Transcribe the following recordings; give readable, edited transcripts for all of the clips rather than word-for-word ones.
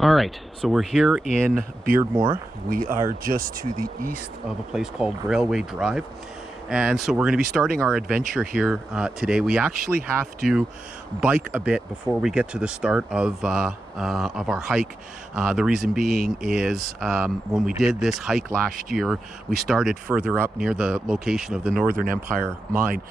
All right, so we're here in Beardmore. We are just to the east of a place called Railway Drive. And so we're going to be starting our adventure here today. We actually have to bike a bit before we get to the start of our hike. The reason being is when we did this hike last year, we started further up near the location of the Northern Empire mine.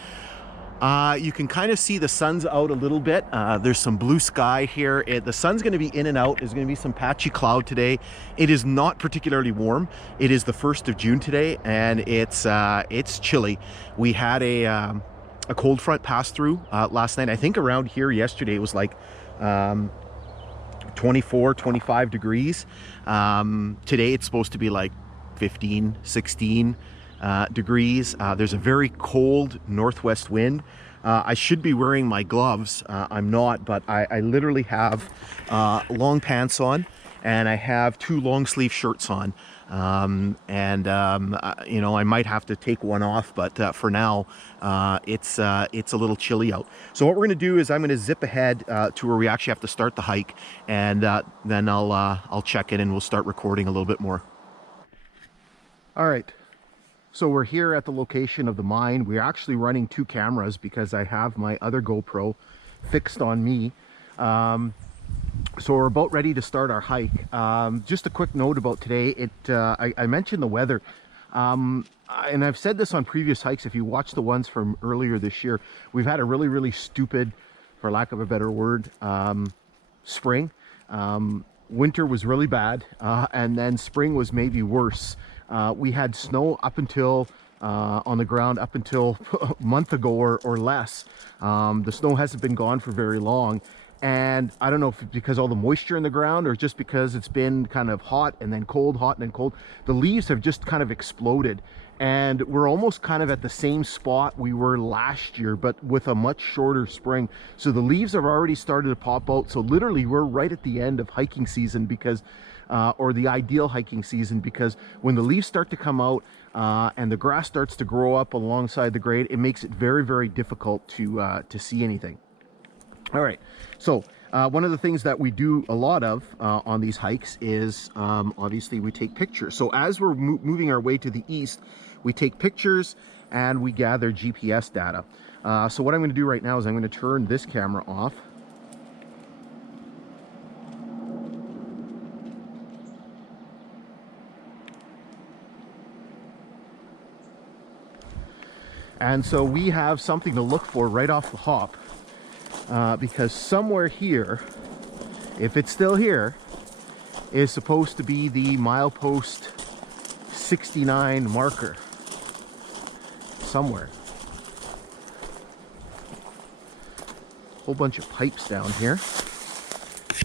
You can kind of see the sun's out a little bit. There's some blue sky here. The sun's going to be in and out. There's going to be some patchy cloud today. It is not particularly warm. It is the 1st of June today, and it's chilly. We had a cold front pass through last night. I think around here yesterday it was like 24, 25 degrees. Today it's supposed to be like 15, 16 degrees. There's a very cold northwest wind. I should be wearing my gloves. I'm not, but I literally have long pants on, and I have 2 long sleeve shirts on. You know, I might have to take one off, but for now, it's a little chilly out. So what we're going to do is I'm going to zip ahead to where we actually have to start the hike, and then I'll check in and we'll start recording a little bit more. All right. So we're here at the location of the mine. We're actually running 2 cameras because I have my other GoPro fixed on me. So we're about ready to start our hike. Just a quick note about today. I mentioned the weather. And I've said this on previous hikes. If you watch the ones from earlier this year, we've had a really, really stupid, for lack of a better word, spring. Winter was really bad, and then spring was maybe worse. We had snow up until on the ground up until a month ago or less. The snow hasn't been gone for very long, and I don't know if it's because all the moisture in the ground or just because it's been kind of hot and then cold, hot and then cold. The leaves have just kind of exploded, and we're almost kind of at the same spot we were last year, but with a much shorter spring. So the leaves have already started to pop out. So literally we're right at the end of hiking season because or the ideal hiking season, because when the leaves start to come out and the grass starts to grow up alongside the grade, it makes it very, very difficult to see anything. All right, so one of the things that we do a lot of on these hikes is obviously we take pictures. So as we're moving our way to the east, we take pictures and we gather GPS data. So what I'm going to do right now is I'm going to turn this camera off. And so we have something to look for right off the hop, because somewhere here, if it's still here, is supposed to be the milepost 69 marker somewhere. Whole bunch of pipes down here.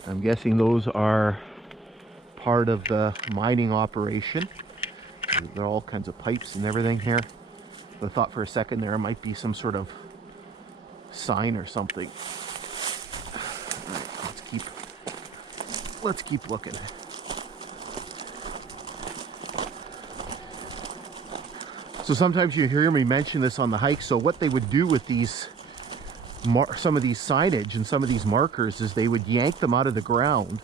I'm guessing those are part of the mining operation. There are all kinds of pipes and everything here. I thought for a second there might be some sort of sign or something. Right, let's keep looking. So sometimes you hear me mention this on the hike. So what they would do with these some of these signage and some of these markers is they would yank them out of the ground,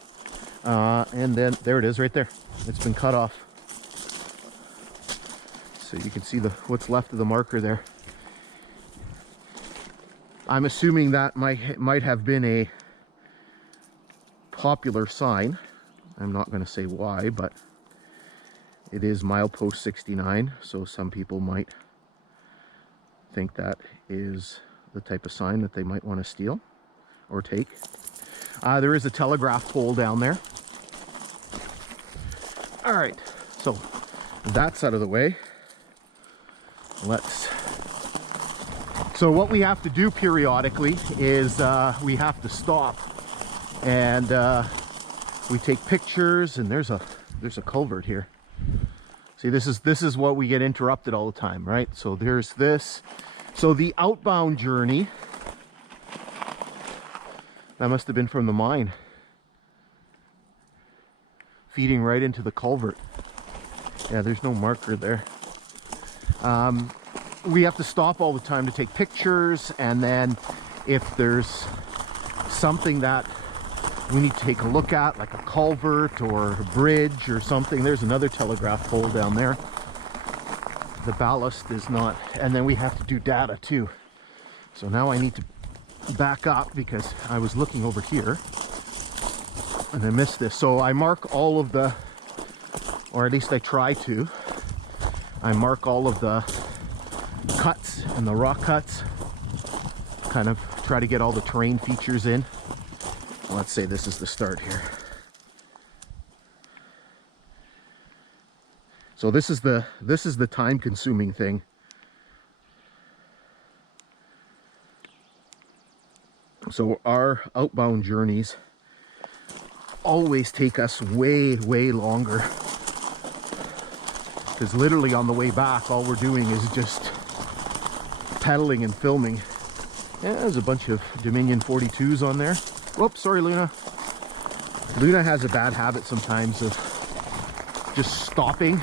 and then there it is right there. It's been cut off. So you can see what's left of the marker there. I'm assuming that might have been a popular sign. I'm not going to say why, but it is milepost 69. So some people might think that is the type of sign that they might want to steal or take. There is a telegraph pole down there. All right, so that's out of the way. So what we have to do periodically is we have to stop and we take pictures, and there's a culvert here. See, this is what we get interrupted all the time, right? So there's this. So the outbound journey, that must have been from the mine, feeding right into the culvert. Yeah, there's no marker there. We have to stop all the time to take pictures, and then if there's something that we need to take a look at, like a culvert or a bridge or something. There's another telegraph pole down there. The ballast is not, and then we have to do data too. So now I need to back up because I was looking over here and I missed this. So I mark all of the, or at least I try to, I mark all of the cuts and the rock cuts, kind of try to get all the terrain features in. Let's say this is the start here. So this is the time consuming thing. So our outbound journeys always take us way longer, because literally on the way back all we're doing is just pedaling and filming. Yeah, there's a bunch of Dominion 42s on there. Whoops, sorry Luna. Luna has a bad habit sometimes of just stopping,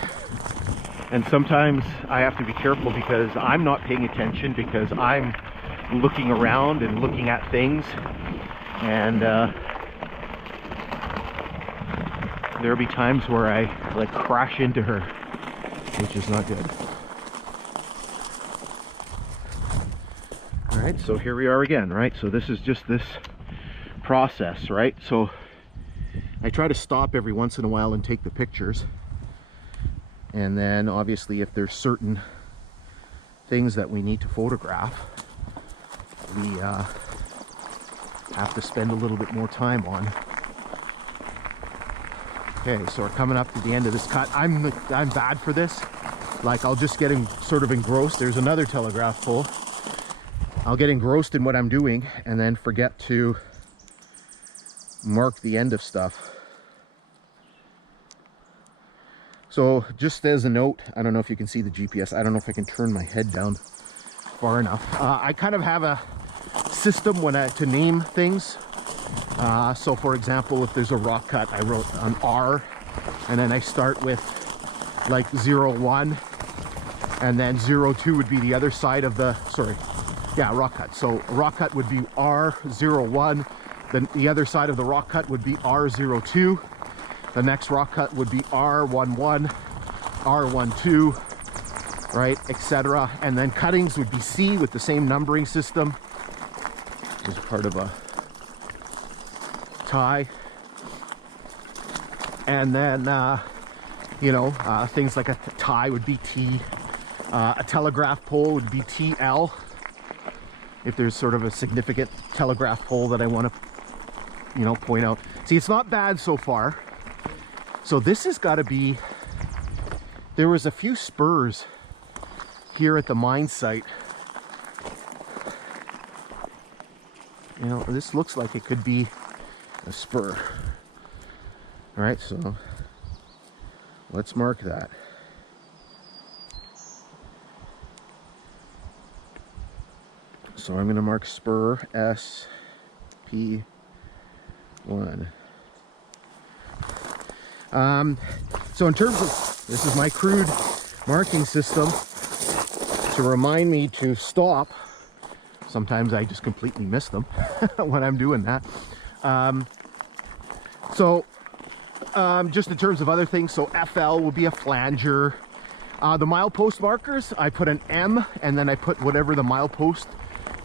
and sometimes I have to be careful because I'm not paying attention, because I'm looking around and looking at things, and there'll be times where I like crash into her, which is not good. All right, so here we are again, right? So this is just this process, right? So I try to stop every once in a while and take the pictures, and then obviously if there's certain things that we need to photograph, we have to spend a little bit more time on. Okay, so we're coming up to the end of this cut. I'm bad for this. Like, I'll just get sort of engrossed. There's another telegraph pole. I'll get engrossed in what I'm doing and then forget to mark the end of stuff. So just as a note, I don't know if you can see the GPS. I don't know if I can turn my head down far enough. I kind of have a system to name things. So for example, if there's a rock cut, I wrote an R, and then I start with like 01, and then 02 would be the other side of the, rock cut. So rock cut would be R01, then the other side of the rock cut would be R02, the next rock cut would be R11, R12, right, etc. And then cuttings would be C with the same numbering system. This is part of a tie. And then things like a tie would be T, a telegraph pole would be TL, if there's sort of a significant telegraph pole that I want to point out. See, it's not bad so far. So this has got to be, there was a few spurs here at the mine site. This looks like it could be a spur. All right, so let's mark that. So I'm going to mark spur SP1. So in terms of, this is my crude marking system to remind me to stop. Sometimes I just completely miss them when I'm doing that. Just in terms of other things, so FL will be a flanger. The milepost markers, I put an M and then I put whatever the milepost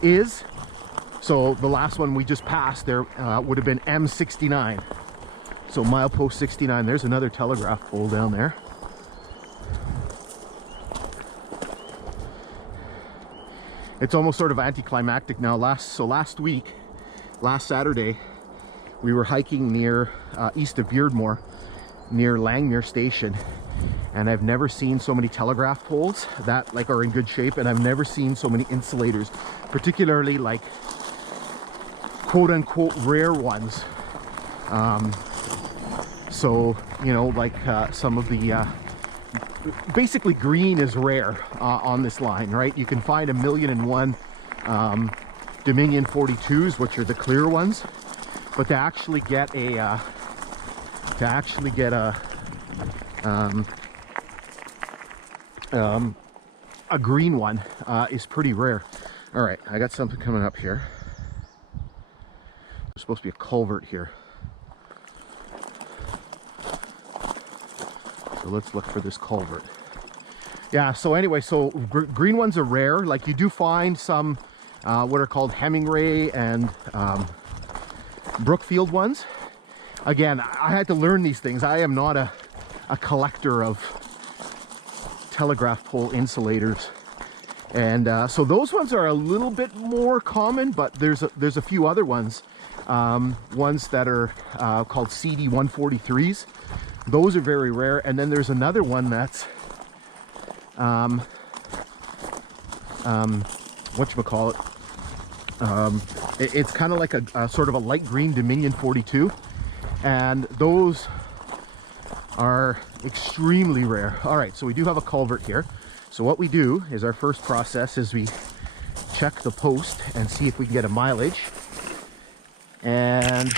is. So the last one we just passed there would have been M69. So milepost 69. There's another telegraph pole down there. It's almost sort of anticlimactic now. Last Saturday, we were hiking near east of Beardmore, near Langmuir Station, and I've never seen so many telegraph poles that are in good shape, and I've never seen so many insulators, particularly quote-unquote rare ones. Some of the basically green is rare on this line, right? You can find 1,000,001 Dominion 42s, which are the clear ones, but to actually get a green one is pretty rare. All right, I got something coming up here. There's supposed to be a culvert here. So let's look for this culvert. Yeah, so anyway, so green ones are rare. Like, you do find some what are called Hemingway and Brookfield ones. Again, I had to learn these things. I am not a collector of telegraph pole insulators. And so those ones are a little bit more common, but there's a few other ones. Ones that are called CD 143s. Those are very rare. And then there's another one that's whatchamacallit, it's kind of like a sort of a light green Dominion 42, and those are extremely rare. All right, so we do have a culvert here. So what we do is, our first process is we check the post and see if we can get a mileage, and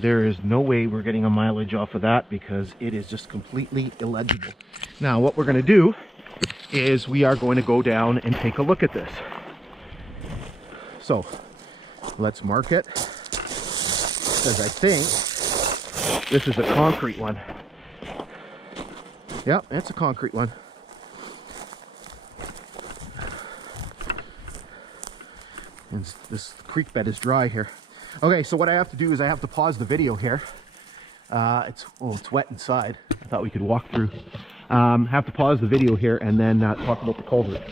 there is no way we're getting a mileage off of that because it is just completely illegible. Now what we're going to do is we are going to go down and take a look at this. So let's mark it, because I think this is a concrete one. Yep, it's a concrete one. And this creek bed is dry here. Okay, so what I have to do is I have to pause the video here. It's wet inside. I thought we could walk through. Have to pause the video here and then talk about the culvert.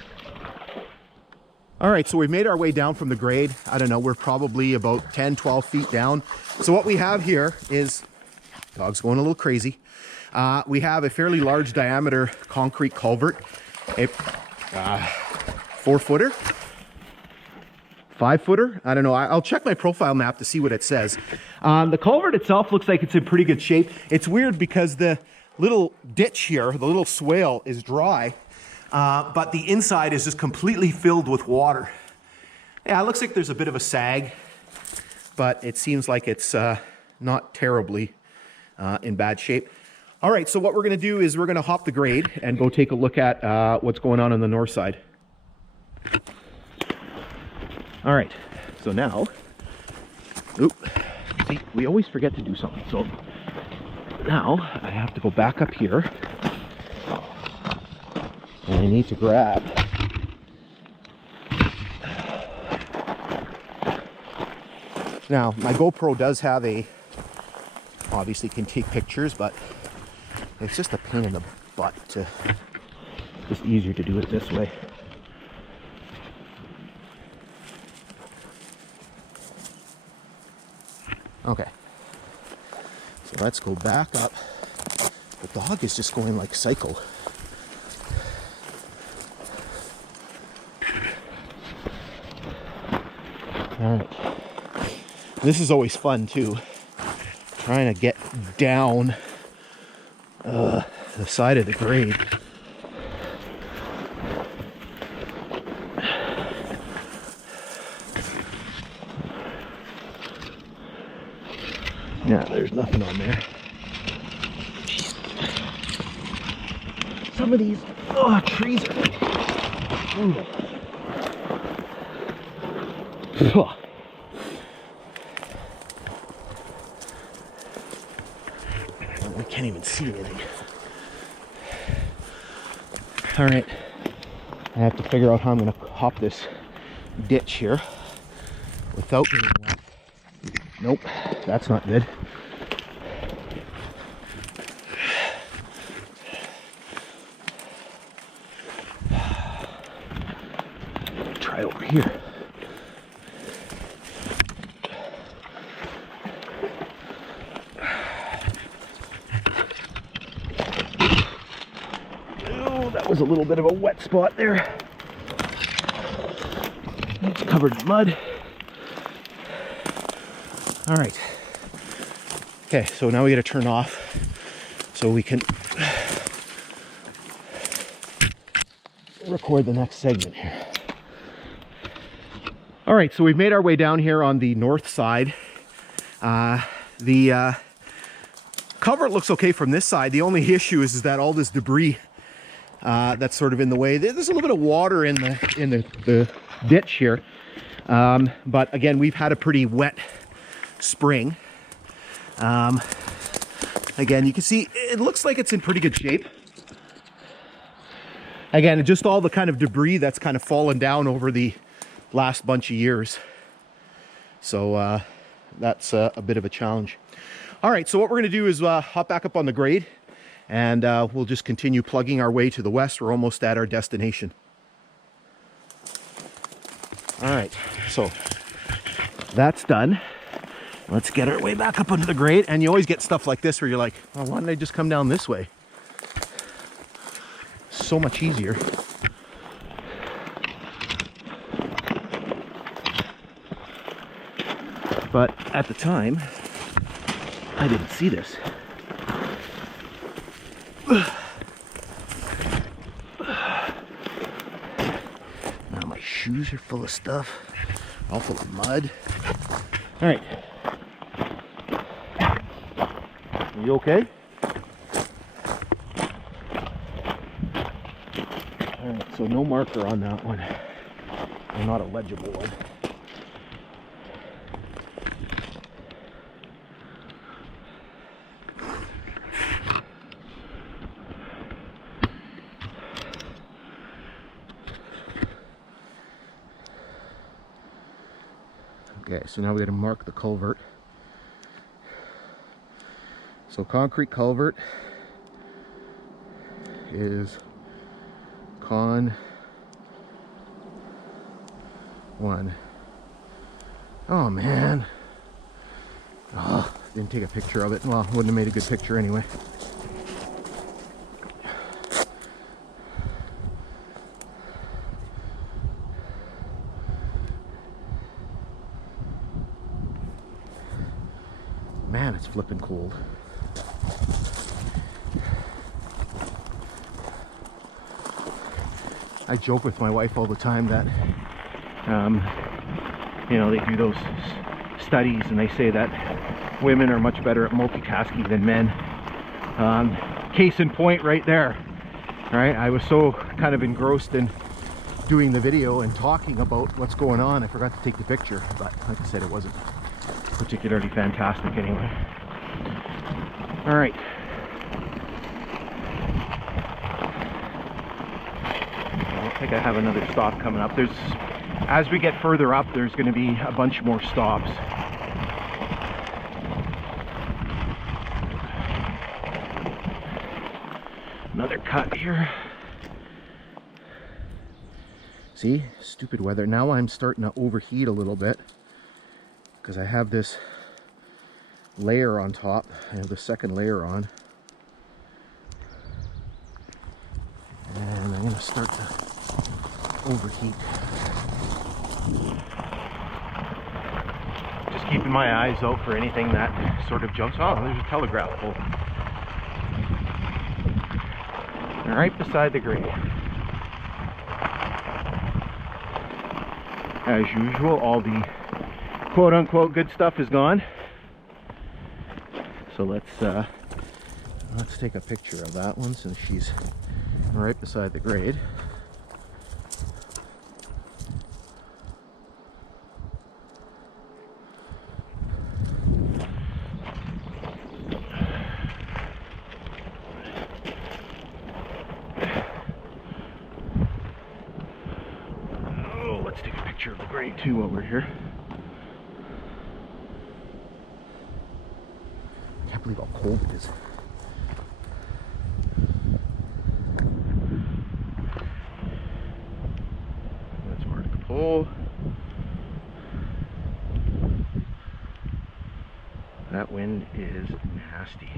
All right, so we've made our way down from the grade. I don't know, we're probably about 10, 12 feet down. So what we have here is, dog's going a little crazy. We have a fairly large diameter concrete culvert, a 4-footer, 5-footer. I don't know. I'll check my profile map to see what it says. The culvert itself looks like it's in pretty good shape. It's weird because the little ditch here, the little swale, is dry, but the inside is just completely filled with water. Yeah, it looks like there's a bit of a sag, but it seems like it's not terribly in bad shape. All right, so what we're going to do is we're going to hop the grade and go take a look at what's going on the north side. All right, so now, see, we always forget to do something. So now I have to go back up here, and I need to grab now. My GoPro does have obviously can take pictures, but it's just a pain in the butt to, it's easier to do it this way. Okay, so let's go back up. The dog is just going like psycho. All right, this is always fun too, trying to get down the side of the grade. Yeah, there's nothing on there. Jeez. Some of these trees are brutal. I can't even see anything. All right, I have to figure out how I'm going to hop this ditch here without getting wet. Nope, that's not good. Try over here. Oh, that was a little bit of a wet spot there. It's covered in mud. All right. Okay, so now we got to turn off so we can record the next segment here. All right, so we've made our way down here on the north side. The culvert looks okay from this side. The only issue is that all this debris that's sort of in the way. There's a little bit of water in the ditch here, but again, we've had a pretty wet spring. Again, you can see it looks like it's in pretty good shape. Again, just all the kind of debris that's kind of fallen down over the last bunch of years. So that's a bit of a challenge. All right, so what we're going to do is hop back up on the grade, and we'll just continue plugging our way to the west. We're almost at our destination. All right, so that's done. Let's get our way back up onto the grade. And you always get stuff like this where you're like, oh, why didn't I just come down this way? So much easier. But at the time, I didn't see this. Now my shoes are full of stuff, all full of mud. All right. Are you okay? All right, so no marker on that one. Or not a legible one. Okay, so now we got to mark the culvert. So concrete culvert is con 1. Oh man. Oh, didn't take a picture of it. Well, wouldn't have made a good picture anyway. Man, it's flipping cold. I joke with my wife all the time that, you know, they do those studies and they say that women are much better at multitasking than men. Case in point right there, right? I was so kind of engrossed in doing the video and talking about what's going on, I forgot to take the picture, but like I said, it wasn't particularly fantastic anyway. All right. I think I have another stop coming up. As we get further up, there's going to be a bunch more stops. Another cut here. See, stupid weather. Now I'm starting to overheat a little bit because I have this layer on top. I have the second layer on. And I'm going to start to overheat. Just keeping my eyes out for anything that sort of jumps. Oh, there's a telegraph pole. Right beside the grade. As usual, all the quote-unquote good stuff is gone. So let's take a picture of that one since she's right beside the grade. Oh, let's take a picture of the grade too while we're here. I can't believe how cold it is. Let's mark the pole. That wind is nasty.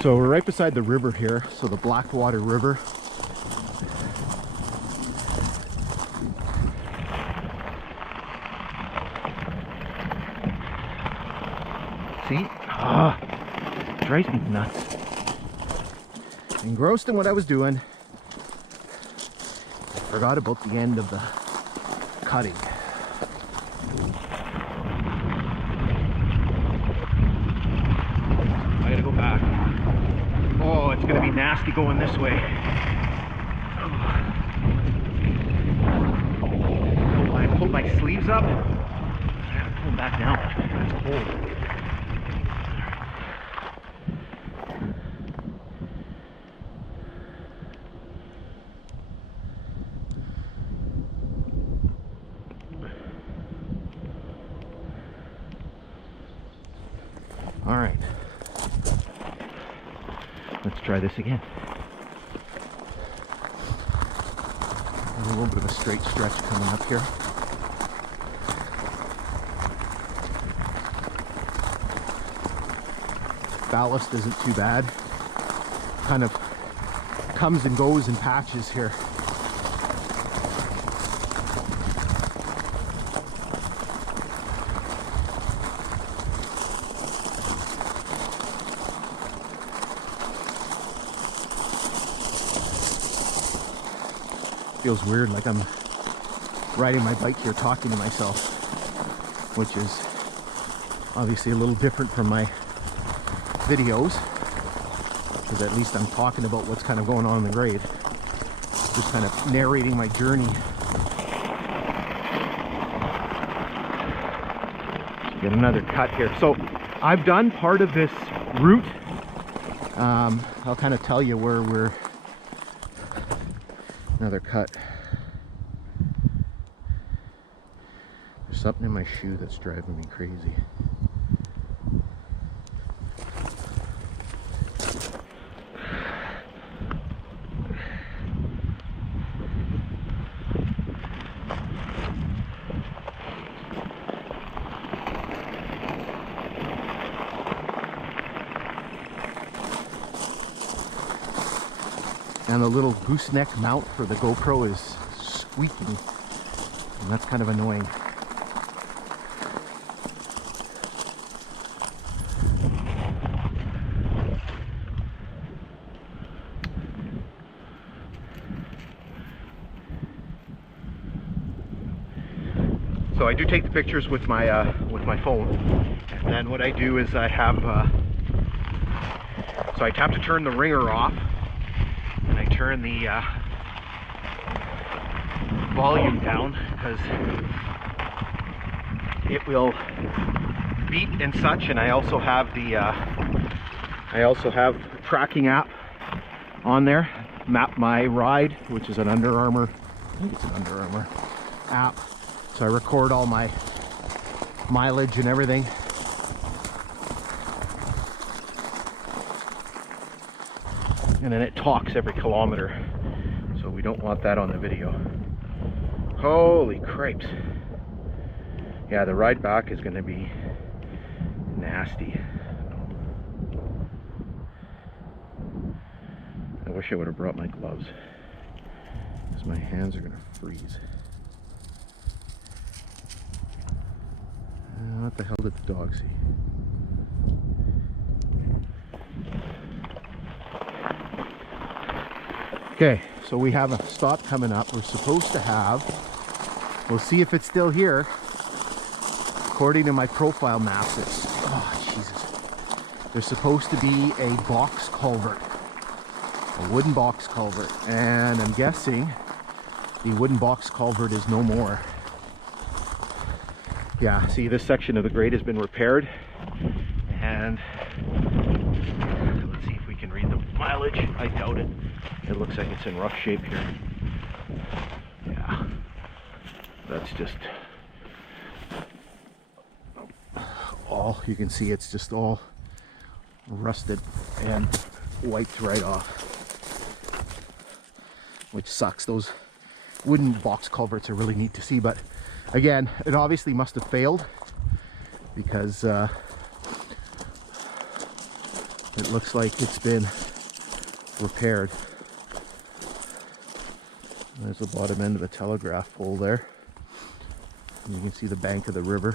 So we're right beside the river here, so the Blackwater River. See? Drives me nuts. Engrossed in what I was doing. Forgot about the end of the cutting. nasty going this way. Pull my sleeves up. I gotta pull them back down. It's cold. All right. Let's try this again. A little bit of a straight stretch coming up here. Ballast isn't too bad. Kind of comes and goes in patches here. Feels weird, like I'm riding my bike here talking to myself, which is obviously a little different from my videos, because at least I'm talking about what's kind of going on in the grade, just kind of narrating my journey. Get another cut here. So I've done part of this route. I'll kind of tell you where we're. Another cut. There's something in my shoe that's driving me crazy. And the little gooseneck mount for the GoPro is squeaking, and that's kind of annoying. So I do take the pictures with my phone, and then what I do is I have so I have to turn the ringer off. Turn the volume down because it will beat and such, and I also have the tracking app on there, Map My Ride, which is an Under Armour, I think it's an Under Armour app, so I record all my mileage and everything. And then it talks every kilometer, so we don't want that on the video. Holy cripes. Yeah, the ride back is going to be nasty. I wish I would have brought my gloves, because my hands are going to freeze. What the hell did the dog see? Okay, so we have a stop coming up. We're supposed to have, we'll see if it's still here. According to my profile maps, it's, oh Jesus. There's supposed to be a box culvert, a wooden box culvert. And I'm guessing the wooden box culvert is no more. Yeah, see, this section of the grade has been repaired. And let's see if we can read the mileage. I doubt it. It looks like it's in rough shape here. Yeah, that's just all you can see. It's just all rusted and wiped right off, which sucks. Those wooden box culverts are really neat to see, but again, it obviously must have failed, because it looks like it's been repaired. There's the bottom end of the telegraph pole there. And you can see the bank of the river.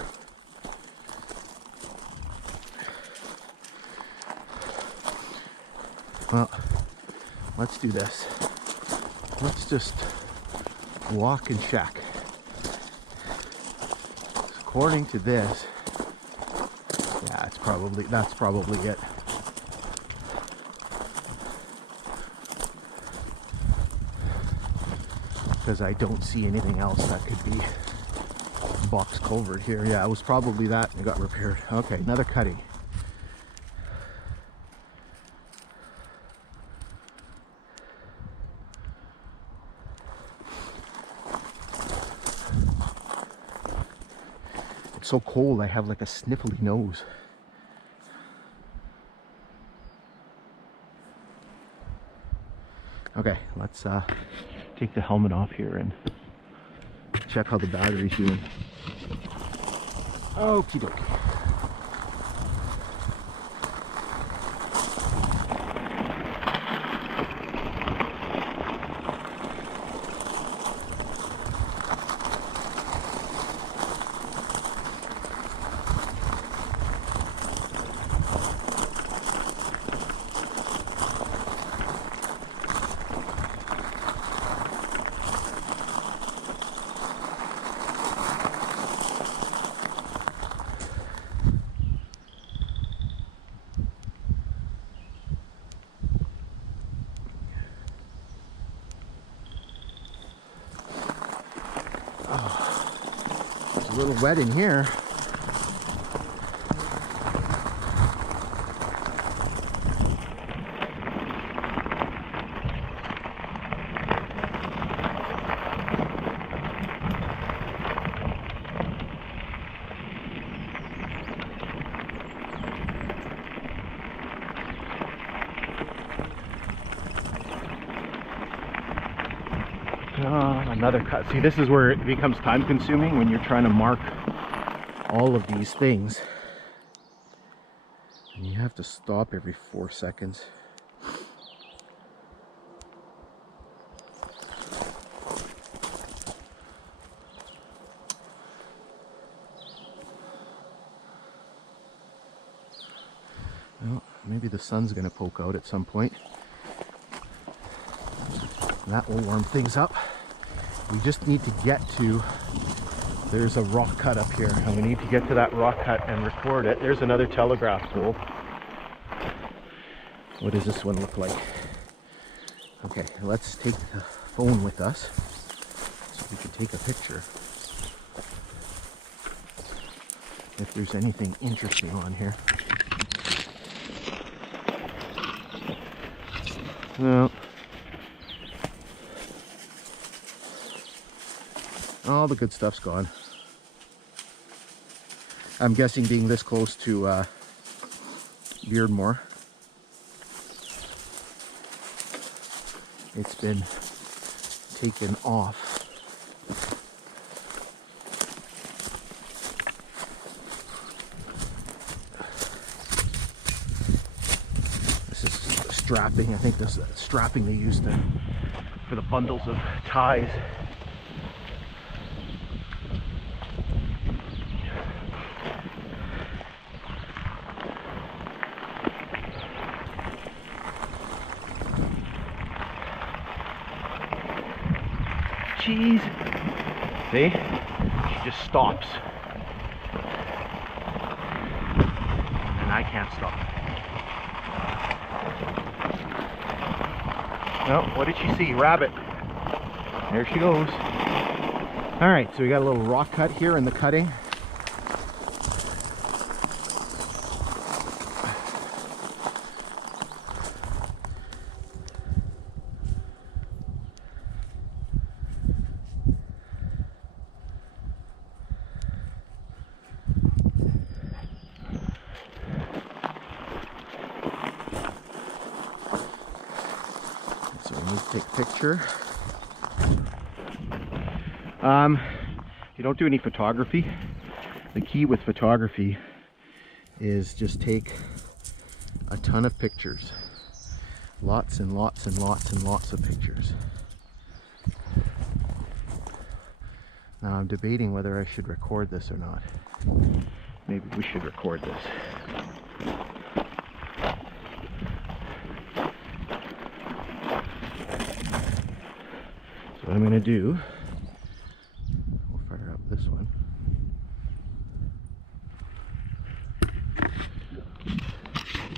Well, let's do this. Let's just walk and check. According to this, yeah, that's probably it. because I don't see anything else that could be box culvert here. Yeah, it was probably that and it got repaired. Okay, another cutting. It's so cold, I have like a sniffly nose. Okay, let's take the helmet off here and check how the battery's doing. Okie dokie. It's a little wet in here. Another cut. See, this is where it becomes time consuming when you're trying to mark all of these things. And you have to stop every 4 seconds. Well, maybe the sun's going to poke out at some point. And that will warm things up. We just need to get to, there's a rock cut up here, and we need to get to that rock cut and record it. There's another telegraph pole. What does this one look like? Okay, let's take the phone with us so we can take a picture if there's anything interesting on here. No. All the good stuff's gone. I'm guessing being this close to Beardmore, it's been taken off. This is strapping. I think this is strapping they used for the bundles of ties. Jeez. See? She just stops. And I can't stop. No, what did she see? Rabbit. There she goes. Alright, so we got a little rock cut here in the cutting. Take a picture. You don't do any photography. The key with photography is just take a ton of pictures. Lots and lots and lots and lots of pictures. Now I'm debating whether I should record this or not. Maybe we should record this. What I'm going to do, we'll fire up this one.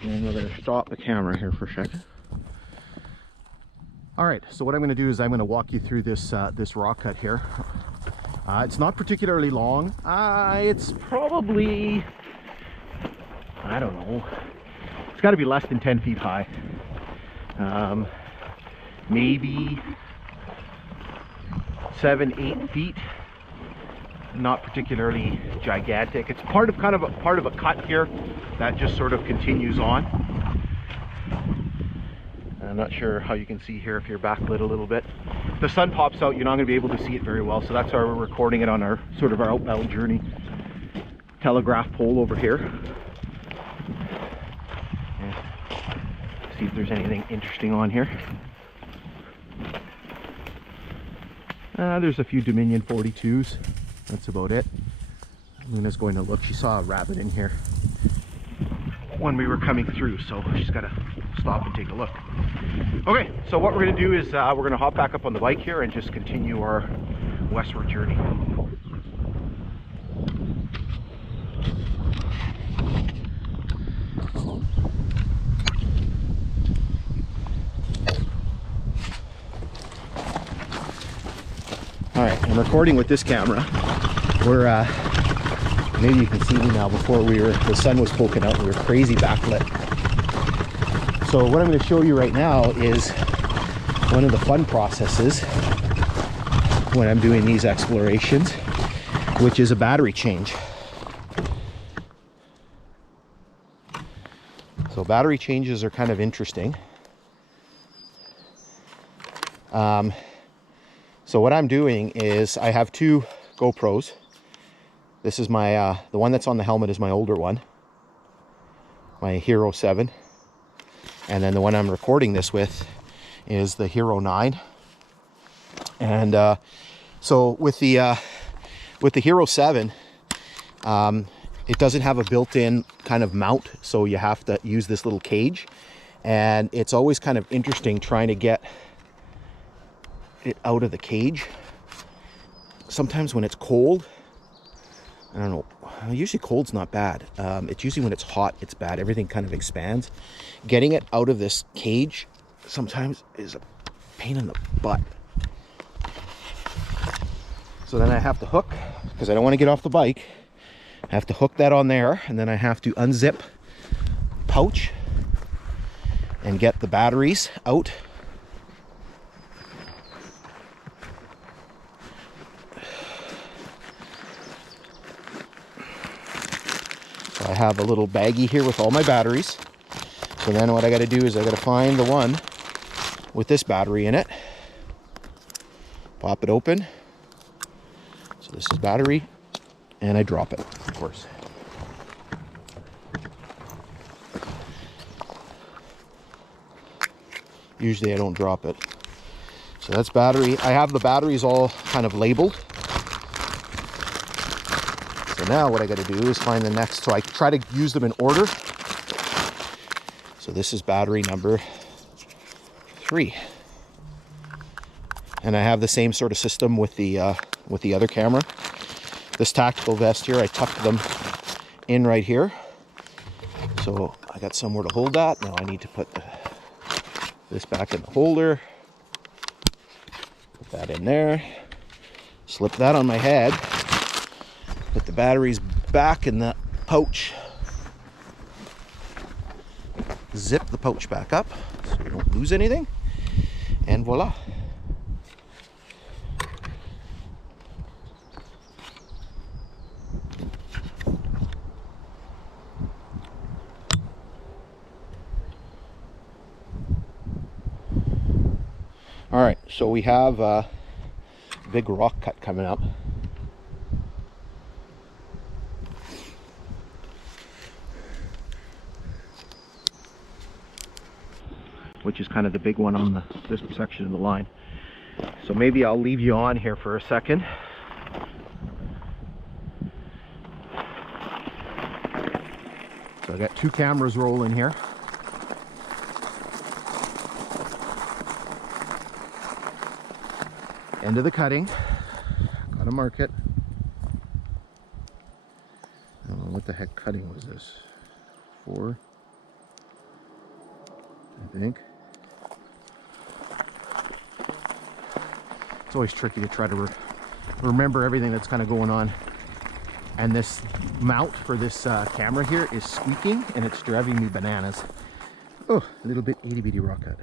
And we're going to stop the camera here for a second. All right, so what I'm going to do is I'm going to walk you through this this rock cut here. It's not particularly long. It's probably, I don't know, it's got to be less than 10 feet high. Maybe 7-8 feet. Not particularly gigantic. It's part of a cut here that just sort of continues on. I'm not sure how you can see here if you're backlit a little bit. If the sun pops out, you're not going to be able to see it very well, so that's why we're recording it on our sort of our outbound journey. Telegraph pole over here. And see if there's anything interesting on here. There's a few Dominion 42s. That's about it. Luna's going to look. She saw a rabbit in here when we were coming through, so she's got to stop and take a look. Okay, so what we're going to do is we're going to hop back up on the bike here and just continue our westward journey. All right, I'm recording with this camera. We're maybe you can see me now. Before the sun was poking out, we were crazy backlit. So what I'm going to show you right now is one of the fun processes when I'm doing these explorations, which is a battery change. So battery changes are kind of interesting. So what I'm doing is I have two GoPros. This is my, the one that's on the helmet is my older one, my Hero 7. And then the one I'm recording this with is the Hero 9. And so with the Hero 7, it doesn't have a built-in kind of mount, so you have to use this little cage. And it's always kind of interesting trying to get it out of the cage. Sometimes when it's cold, I don't know, usually cold's not bad. It's usually when it's hot, it's bad. Everything kind of expands. Getting it out of this cage sometimes is a pain in the butt. So then I have to hook, because I don't want to get off the bike. I have to hook that on there, and then I have to unzip the pouch and get the batteries out. So I have a little baggie here with all my batteries. So then what I got to do is I got to find the one with this battery in it. Pop it open. So this is battery, and I drop it, of course. Usually I don't drop it. So that's battery. I have the batteries all kind of labeled. So now what I got to do is find the next, so I try to use them in order. So this is battery number 3. And I have the same sort of system with the other camera. This tactical vest here, I tucked them in right here. So I got somewhere to hold that. Now I need to put this back in the holder. Put that in there. Slip that on my head. Put the batteries back in the pouch. Zip the pouch back up so we don't lose anything. And voila. All right, so we have a big rock cut coming up. Which is kind of the big one on this section of the line. So maybe I'll leave you on here for a second. So I got 2 cameras rolling here. End of the cutting. Gotta mark it. I don't know what the heck cutting was this. 4, I think. It's always tricky to try to remember everything that's kind of going on. And this mount for this camera here is squeaking, and it's driving me bananas. Oh, a little bit itty bitty rock cut.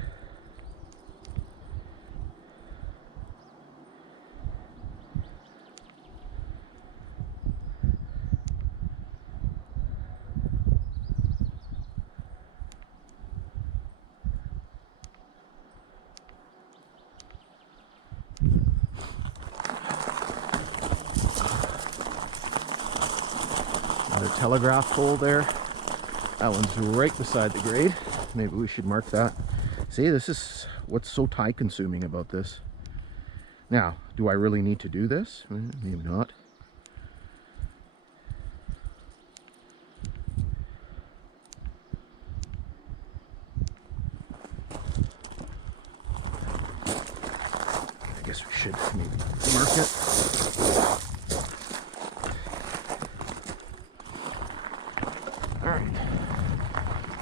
Another telegraph pole there. That one's right beside the grade. Maybe we should mark that. See, this is what's so time consuming about this. Now, do I really need to do this? Maybe not. I guess we should maybe mark it.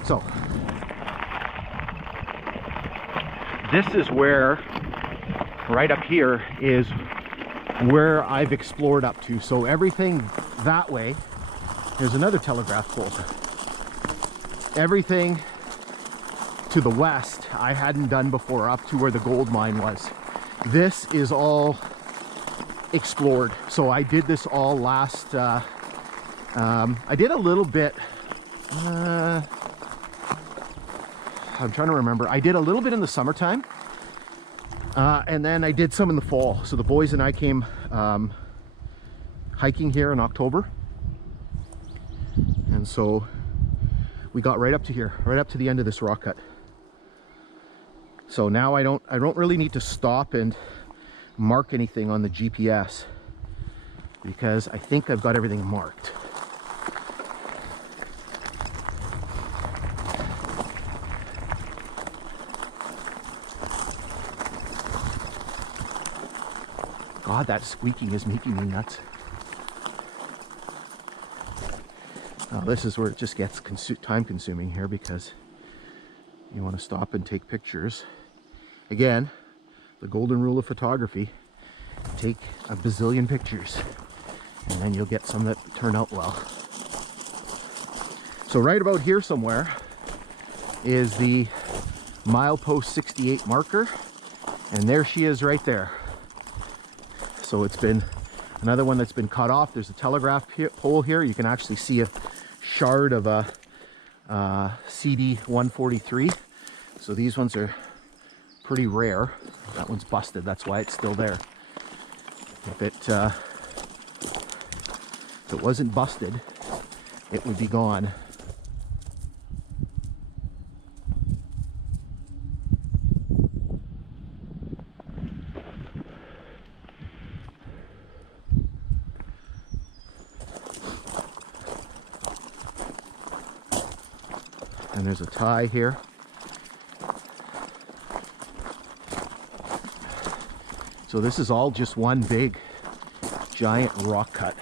So, this is where, right up here, is where I've explored up to. So everything that way, there's another telegraph pole. Everything to the west, I hadn't done before, up to where the gold mine was. This is all explored. So I did this all last, I did a little bit, I'm trying to remember. I did a little bit in the summertime, and then I did some in the fall. So the boys and I came hiking here in October, and so we got right up to here, right up to the end of this rock cut. So now I don't really need to stop and mark anything on the GPS, because I think I've got everything marked. God, that squeaking is making me nuts. Now this is where it just gets time consuming here, because you want to stop and take pictures. Again, the golden rule of photography: take a bazillion pictures, and then you'll get some that turn out well. So right about here somewhere is the milepost 68 marker, and there she is right there. So it's been another one that's been cut off. There's a telegraph pole here. You can actually see a shard of a CD 143. So these ones are pretty rare. That one's busted, that's why it's still there. If it wasn't busted, it would be gone. And there's a tie here. So this is all just one big giant rock cut.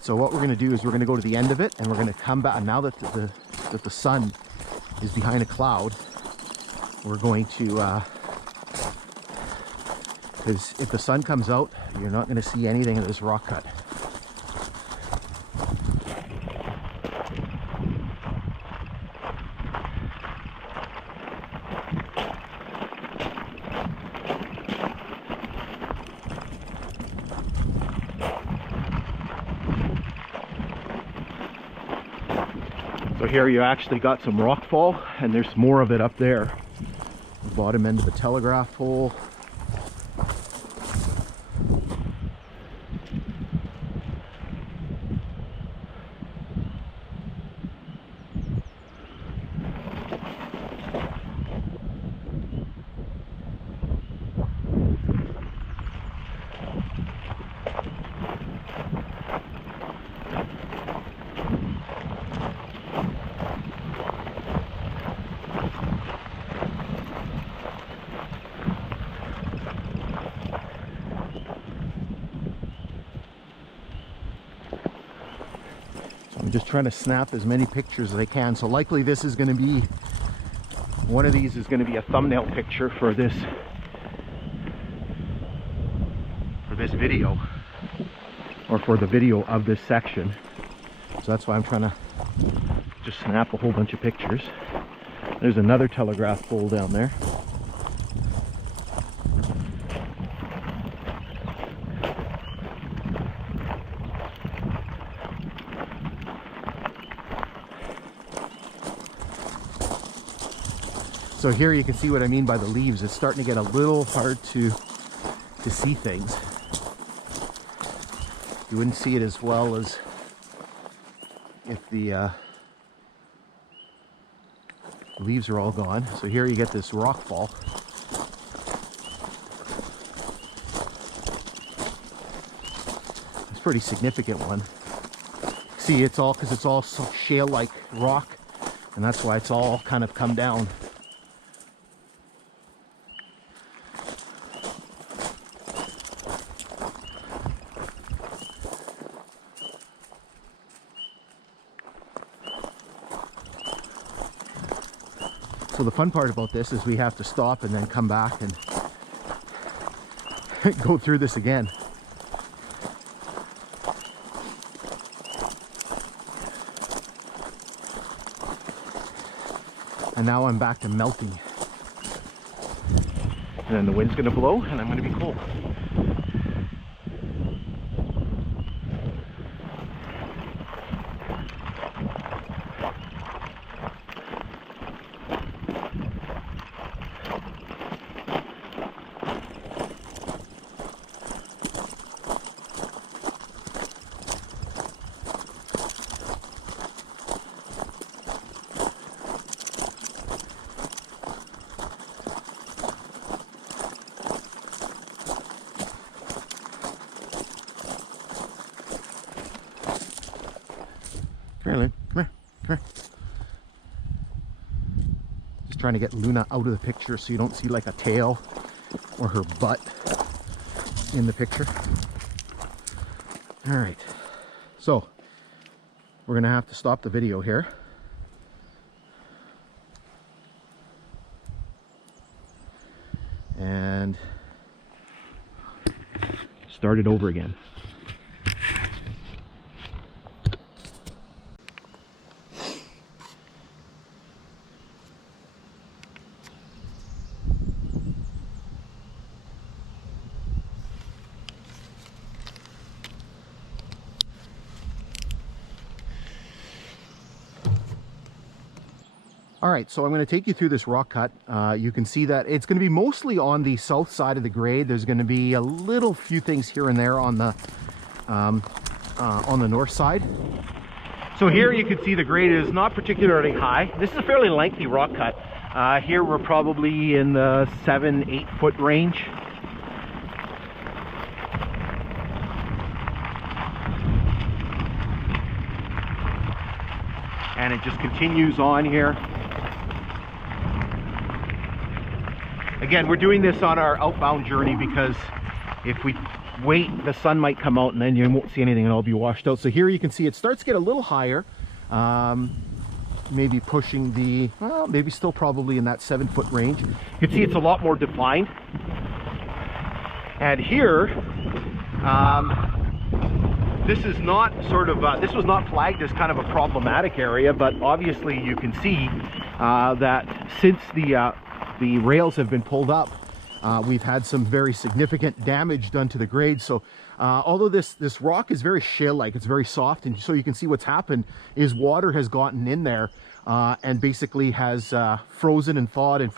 So what we're going to do is we're going to go to the end of it, and we're going to come back. And now that the sun is behind a cloud, we're going to, because if the sun comes out, you're not going to see anything of this rock cut. So here you actually got some rock fall, and there's more of it up there. The bottom end of the telegraph pole. I'm just trying to snap as many pictures as I can. So likely this is going to be One of these is going to be a thumbnail picture for this video, or for the video of this section. So that's why I'm trying to just snap a whole bunch of pictures. There's another telegraph pole down there. So here you can see what I mean by the leaves. It's starting to get a little hard to see things. You wouldn't see it as well as if the leaves are all gone. So here you get this rock fall. It's a pretty significant one. See, it's all because it's all shale-like rock, and that's why it's all kind of come down. So the fun part about this is we have to stop and then come back and go through this again. And now I'm back to melting. And then the wind's going to blow and I'm going to be cold. Carolyn, come here, come here. Just trying to get Luna out of the picture so you don't see like a tail or her butt in the picture. All right, so we're gonna have to stop the video here. And start it over again. All right, so I'm going to take you through this rock cut. You can see that it's going to be mostly on the south side of the grade. There's going to be a little few things here and there on the north side. So here you can see the grade is not particularly high. This is a fairly lengthy rock cut. Here we're probably in the 7-8 foot range. And it just continues on here. Again, we're doing this on our outbound journey because if we wait, the sun might come out and then you won't see anything and it'll be washed out. So here you can see it starts to get a little higher, maybe pushing the, well, maybe still probably in that 7 foot range. You can see it's a lot more defined. And here, this is not sort of, this was not flagged as kind of a problematic area, but obviously you can see that since the rails have been pulled up, we've had some very significant damage done to the grade. So although this rock is very shale-like, it's very soft, and so you can see what's happened is water has gotten in there and basically has frozen and thawed and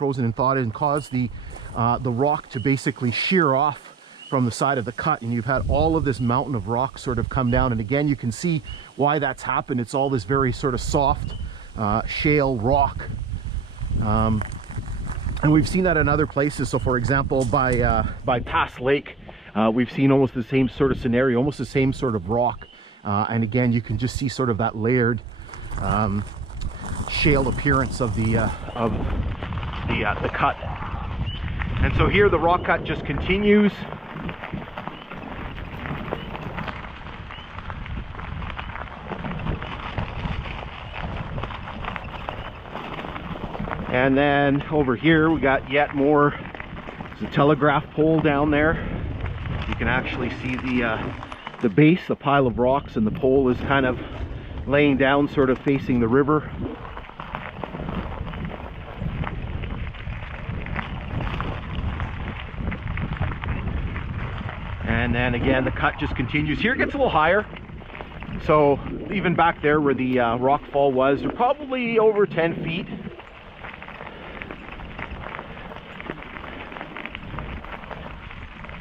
caused the rock to basically shear off from the side of the cut, and you've had all of this mountain of rock sort of come down. And again, you can see why that's happened. It's all this very sort of soft shale rock. And we've seen that in other places. So for example, by Pass Lake, we've seen almost the same sort of scenario, almost the same sort of rock. And again, you can just see sort of that layered shale appearance of the cut. And so here the rock cut just continues. And then over here we got yet more. There's a telegraph pole down there. You can actually see the base, the pile of rocks, and the pole is kind of laying down, sort of facing the river. And then again, the cut just continues. Here it gets a little higher. So even back there where the rock fall was, they're probably over 10 feet.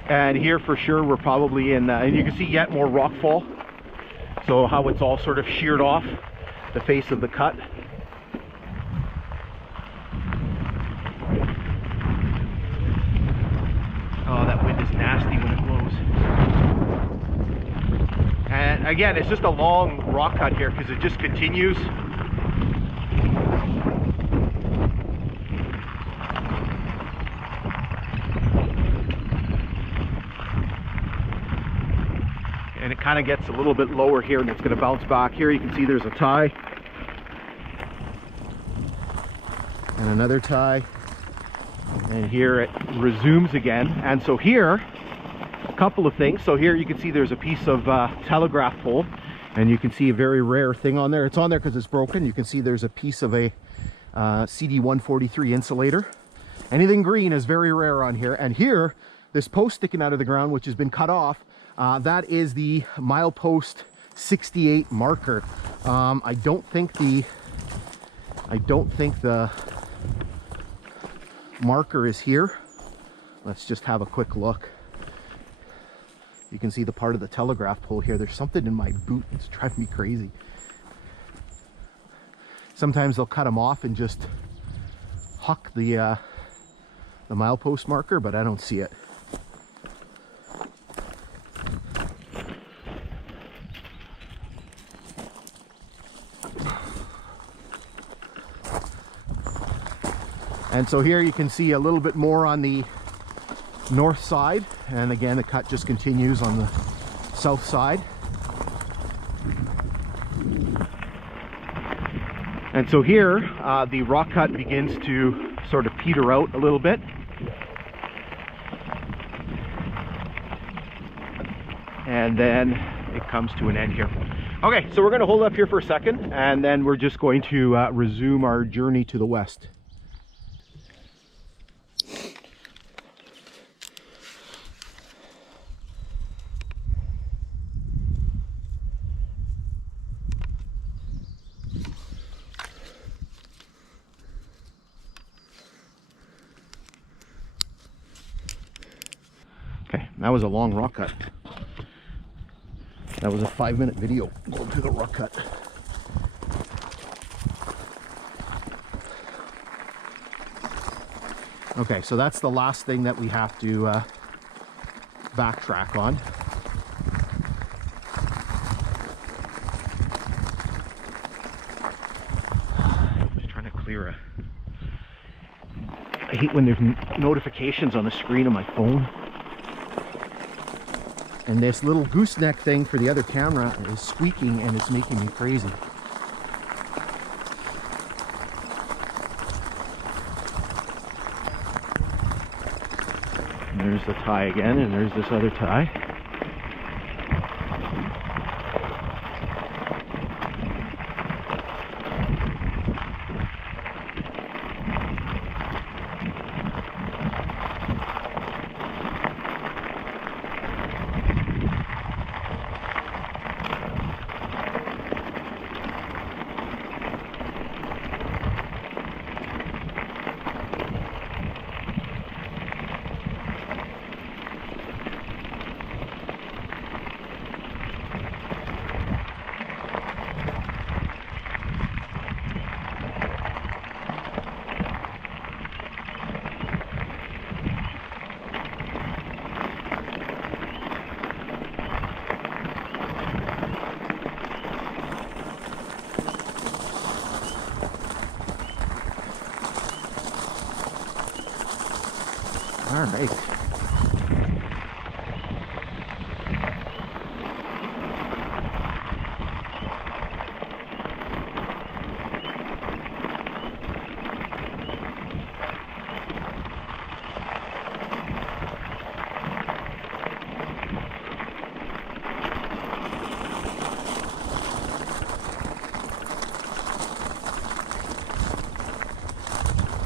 And here for sure we're probably in, and you can see yet more rock fall. So how it's all sort of sheared off the face of the cut. Oh, that wind is nasty when it blows. And again, it's just a long rock cut here because it just continues. And it kind of gets a little bit lower here and it's going to bounce back. Here you can see there's a tie. And another tie. And here it resumes again. And so here, a couple of things. So here you can see there's a piece of telegraph pole. And you can see a very rare thing on there. It's on there because it's broken. You can see there's a piece of a CD143 insulator. Anything green is very rare on here. And here, this post sticking out of the ground, which has been cut off, that is the milepost 68 marker. I don't think the marker is here. Let's just have a quick look. You can see the part of the telegraph pole here. There's something in my boot. It's driving me crazy. Sometimes they'll cut them off and just huck the milepost marker, but I don't see it. And so here you can see a little bit more on the north side, and again the cut just continues on the south side. And so here the rock cut begins to sort of peter out a little bit. And then it comes to an end here. Okay, so we're going to hold up here for a second, and then we're just going to resume our journey to the west. Okay, that was a long rock cut. That was a 5-minute video going through the rock cut. Okay, so that's the last thing that we have to backtrack on. I'm just trying to clear a... I hate when there's notifications on the screen of my phone. And this little gooseneck thing for the other camera is squeaking and it's making me crazy. And there's the tie again, and there's this other tie. All right.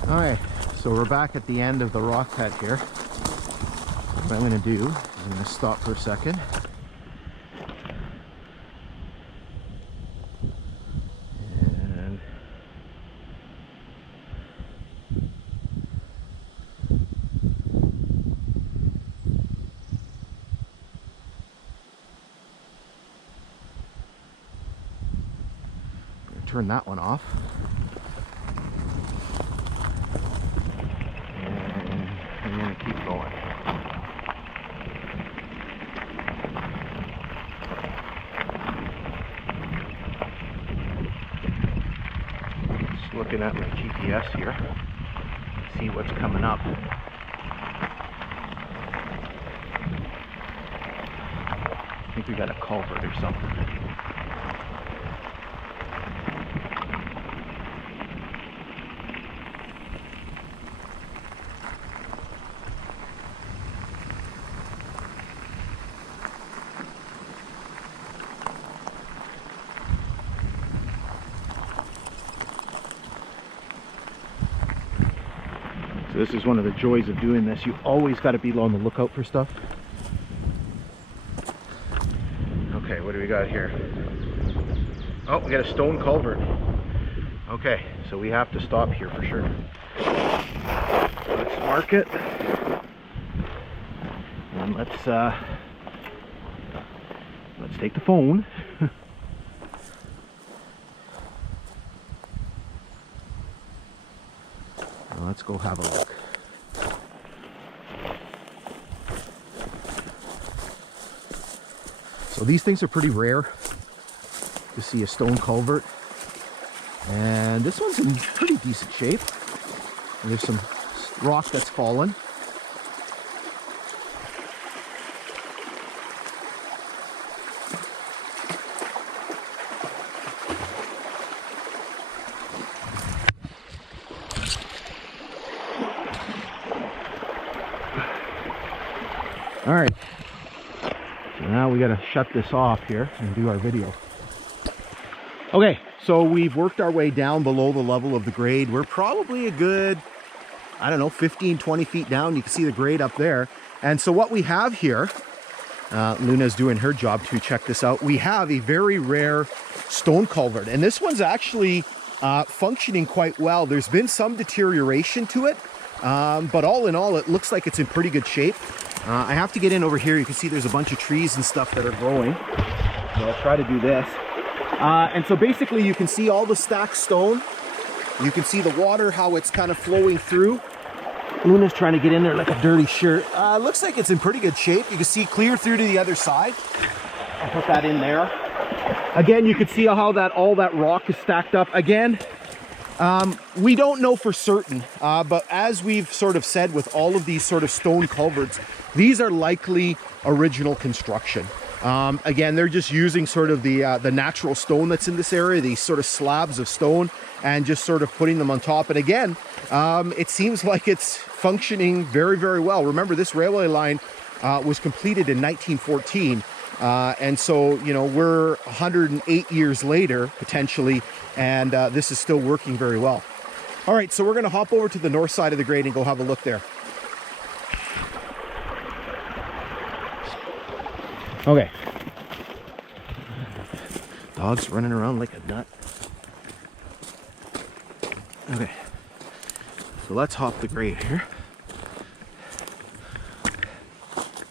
Alright, so we're back at the end of the rock cut here. What I'm going to do is I'm going to stop for a second. And turn that one off. And I'm going to keep going. Just looking at my GPS here, see what's coming up. I think we got a culvert or something. So this is one of the joys of doing this. You always got to be on the lookout for stuff. Okay, what do we got here? Oh, we got a stone culvert. Okay, so we have to stop here for sure. Let's mark it. And let's take the phone. Let's go have a look. So these things are pretty rare to see a stone culvert, and this one's in pretty decent shape. And there's some rock that's fallen. All right, so now we got to shut this off here and do our video. Okay, so we've worked our way down below the level of the grade. We're probably a good, I don't know, 15, 20 feet down. You can see the grade up there. And so what we have here, Luna's doing her job to check this out. We have a very rare stone culvert, and this one's actually functioning quite well. There's been some deterioration to it, but all in all, it looks like it's in pretty good shape. I have to get in over here. You can see there's a bunch of trees and stuff that are growing. So I'll try to do this. And so basically you can see all the stacked stone. You can see the water, how it's kind of flowing through. Luna's trying to get in there like a dirty shirt. Looks like it's in pretty good shape. You can see clear through to the other side. I'll put that in there. Again, you can see how all that rock is stacked up. Again, we don't know for certain, but as we've sort of said with all of these sort of stone culverts, these are likely original construction. Again, they're just using sort of the natural stone that's in this area, these sort of slabs of stone, and just sort of putting them on top. And again, it seems like it's functioning very, very well. Remember, this railway line was completed in 1914. And so, you know, we're 108 years later, potentially, and this is still working very well. All right, so we're going to hop over to the north side of the grade and go have a look there. Okay. Dog's running around like a nut. Okay. So let's hop the grade here.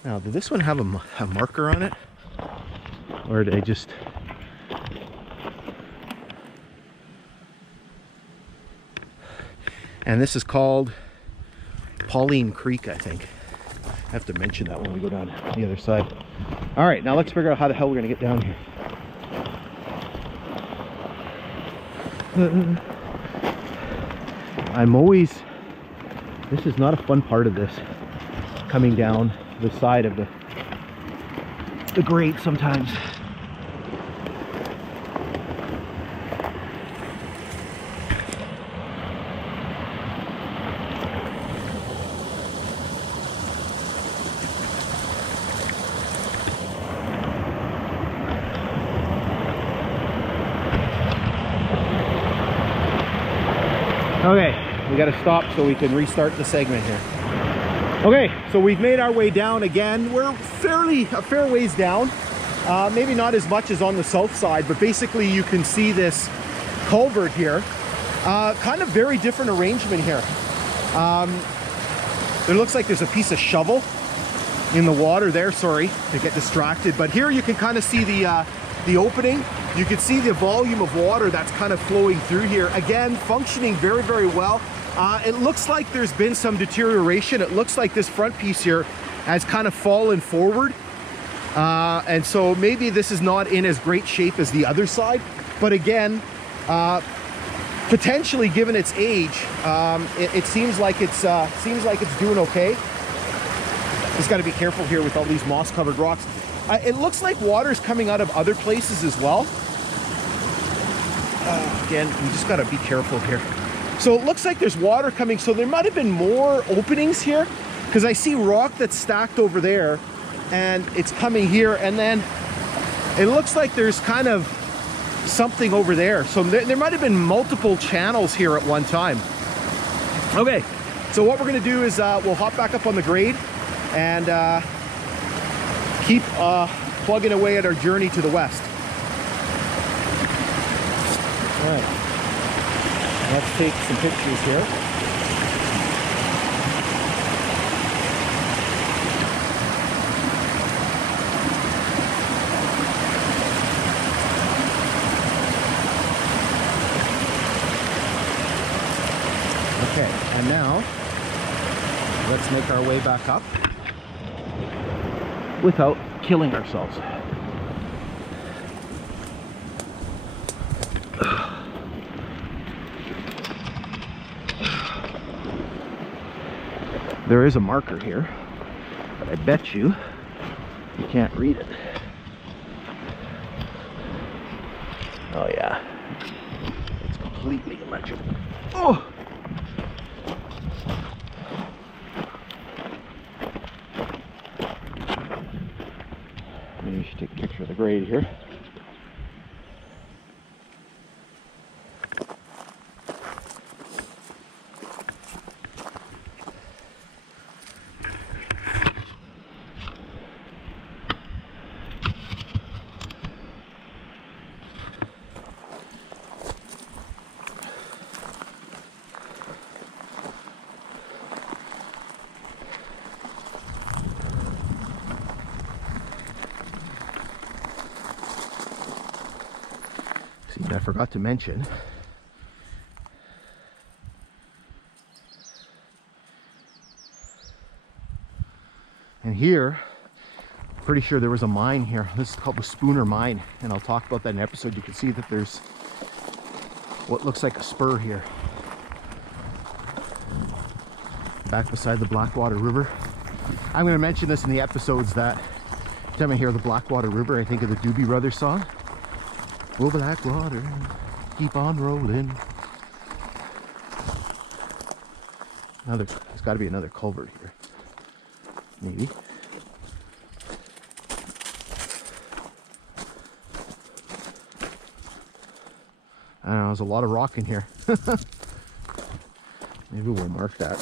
Now, did this one have a marker on it? Or did I just... And this is called Pauline Creek, I think. I have to mention that when we go down the other side. All right, now let's figure out how the hell we're gonna get down here. This is not a fun part of this, coming down the side of the grade sometimes. Okay, we got to stop so we can restart the segment here. Okay, so we've made our way down again. We're a fair ways down. Maybe not as much as on the south side, but basically you can see this culvert here. Kind of very different arrangement here. It looks like there's a piece of shovel in the water there, sorry to get distracted, but here you can kind of see the opening. You can see the volume of water that's kind of flowing through here. Again, functioning very, very well. It looks like there's been some deterioration. It looks like this front piece here has kind of fallen forward. And so maybe this is not in as great shape as the other side. But again, potentially given its age, it seems like it's doing okay. Just got to be careful here with all these moss-covered rocks. It looks like water's coming out of other places as well. Again, we just got to be careful here. So it looks like there's water coming. So there might have been more openings here, because I see rock that's stacked over there and it's coming here. And then it looks like there's kind of something over there. So there might have been multiple channels here at one time. Okay, so what we're going to do is we'll hop back up on the grade and keep plugging away at our journey to the west. All right, let's take some pictures here. Okay, and now let's make our way back up without killing ourselves. There is a marker here, but I bet you can't read it. Oh yeah, it's completely illegible. Oh! Maybe we should take a picture of the grade here. I forgot to mention, and here, pretty sure there was a mine here. This is called the Spooner Mine, and I'll talk about that in an episode. You can see that there's what looks like a spur here, back beside the Blackwater River. I'm going to mention this in the episodes that every time I hear the Blackwater River, I think of the Doobie Brothers song. Oh, Blackwater, keep on rolling. There's got to be another culvert here. Maybe. I don't know, there's a lot of rock in here. Maybe we'll mark that.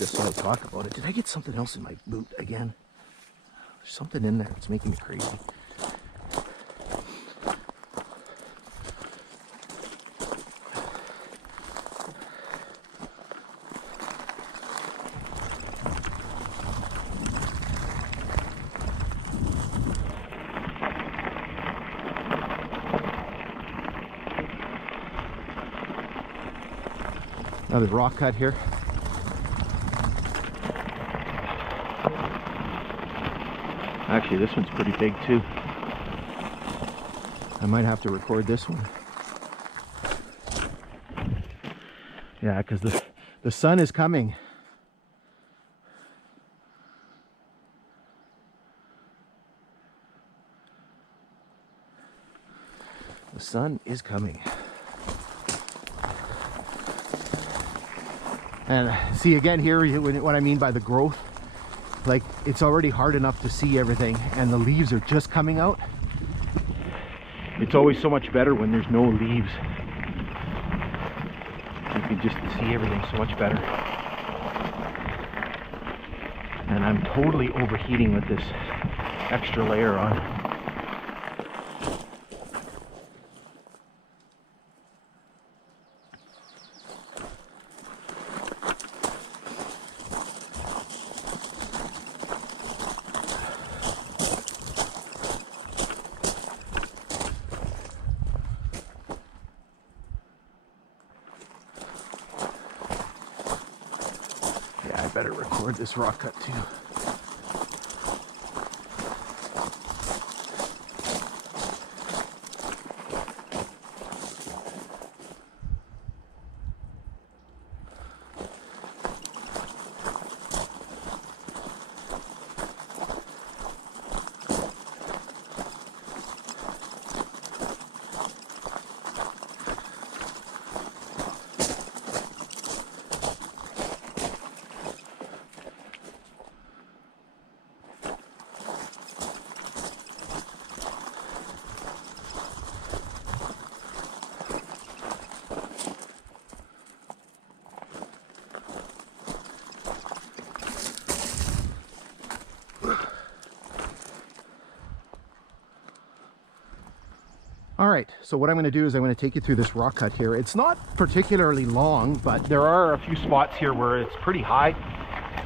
Just so I talk about it. Did I get something else in my boot again? There's something in there that's making me crazy. Another rock cut here. Actually, this one's pretty big too. I might have to record this one. Yeah, because the sun is coming. The sun is coming. And see again here what I mean by the growth. Like, it's already hard enough to see everything and the leaves are just coming out. It's always so much better when there's no leaves. you can just see everything so much better. And I'm totally overheating with this extra layer on. Yeah, I better record this rock cut too. All right, so what I'm going to do is I'm going to take you through this rock cut here. It's not particularly long, but there are a few spots here where it's pretty high.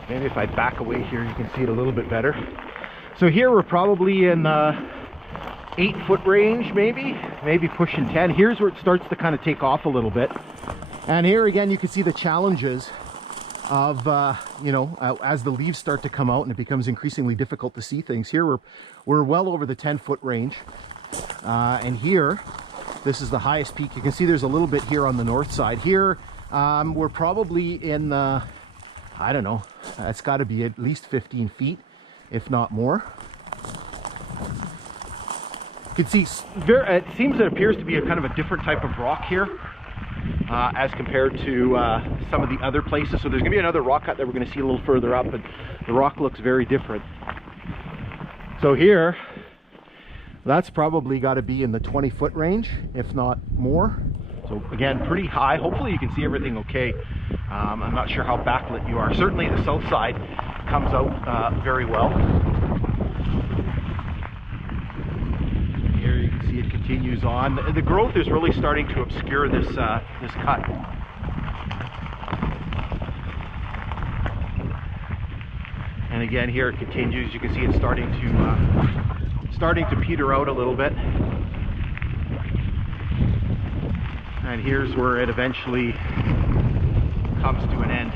Maybe if I back away here, you can see it a little bit better. So here we're probably in the 8-foot range, maybe pushing 10. Here's where it starts to kind of take off a little bit. And here again, you can see the challenges of, as the leaves start to come out and it becomes increasingly difficult to see things. Here we're well over the 10-foot range. And here, this is the highest peak. You can see there's a little bit here on the north side. Here, we're probably in the, I don't know, it's got to be at least 15 feet, if not more. You can see, it seems it appears to be a kind of a different type of rock here as compared to some of the other places. So there's going to be another rock cut that we're going to see a little further up, and the rock looks very different. So here, that's probably got to be in the 20-foot range, if not more. So again, pretty high. Hopefully you can see everything okay. I'm not sure how backlit you are. Certainly the south side comes out very well. Here you can see it continues on. The growth is really starting to obscure this this cut. And again, here it continues. You can see it's starting to peter out a little bit. And here's where it eventually comes to an end.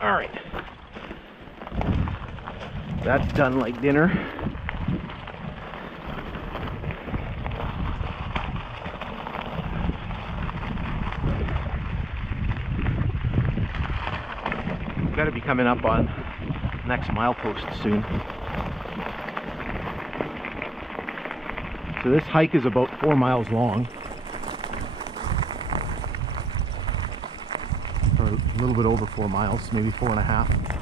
All right. That's done like dinner. Got to be coming up on next milepost soon. So this hike is about 4 miles long, or a little bit over 4 miles, maybe 4.5.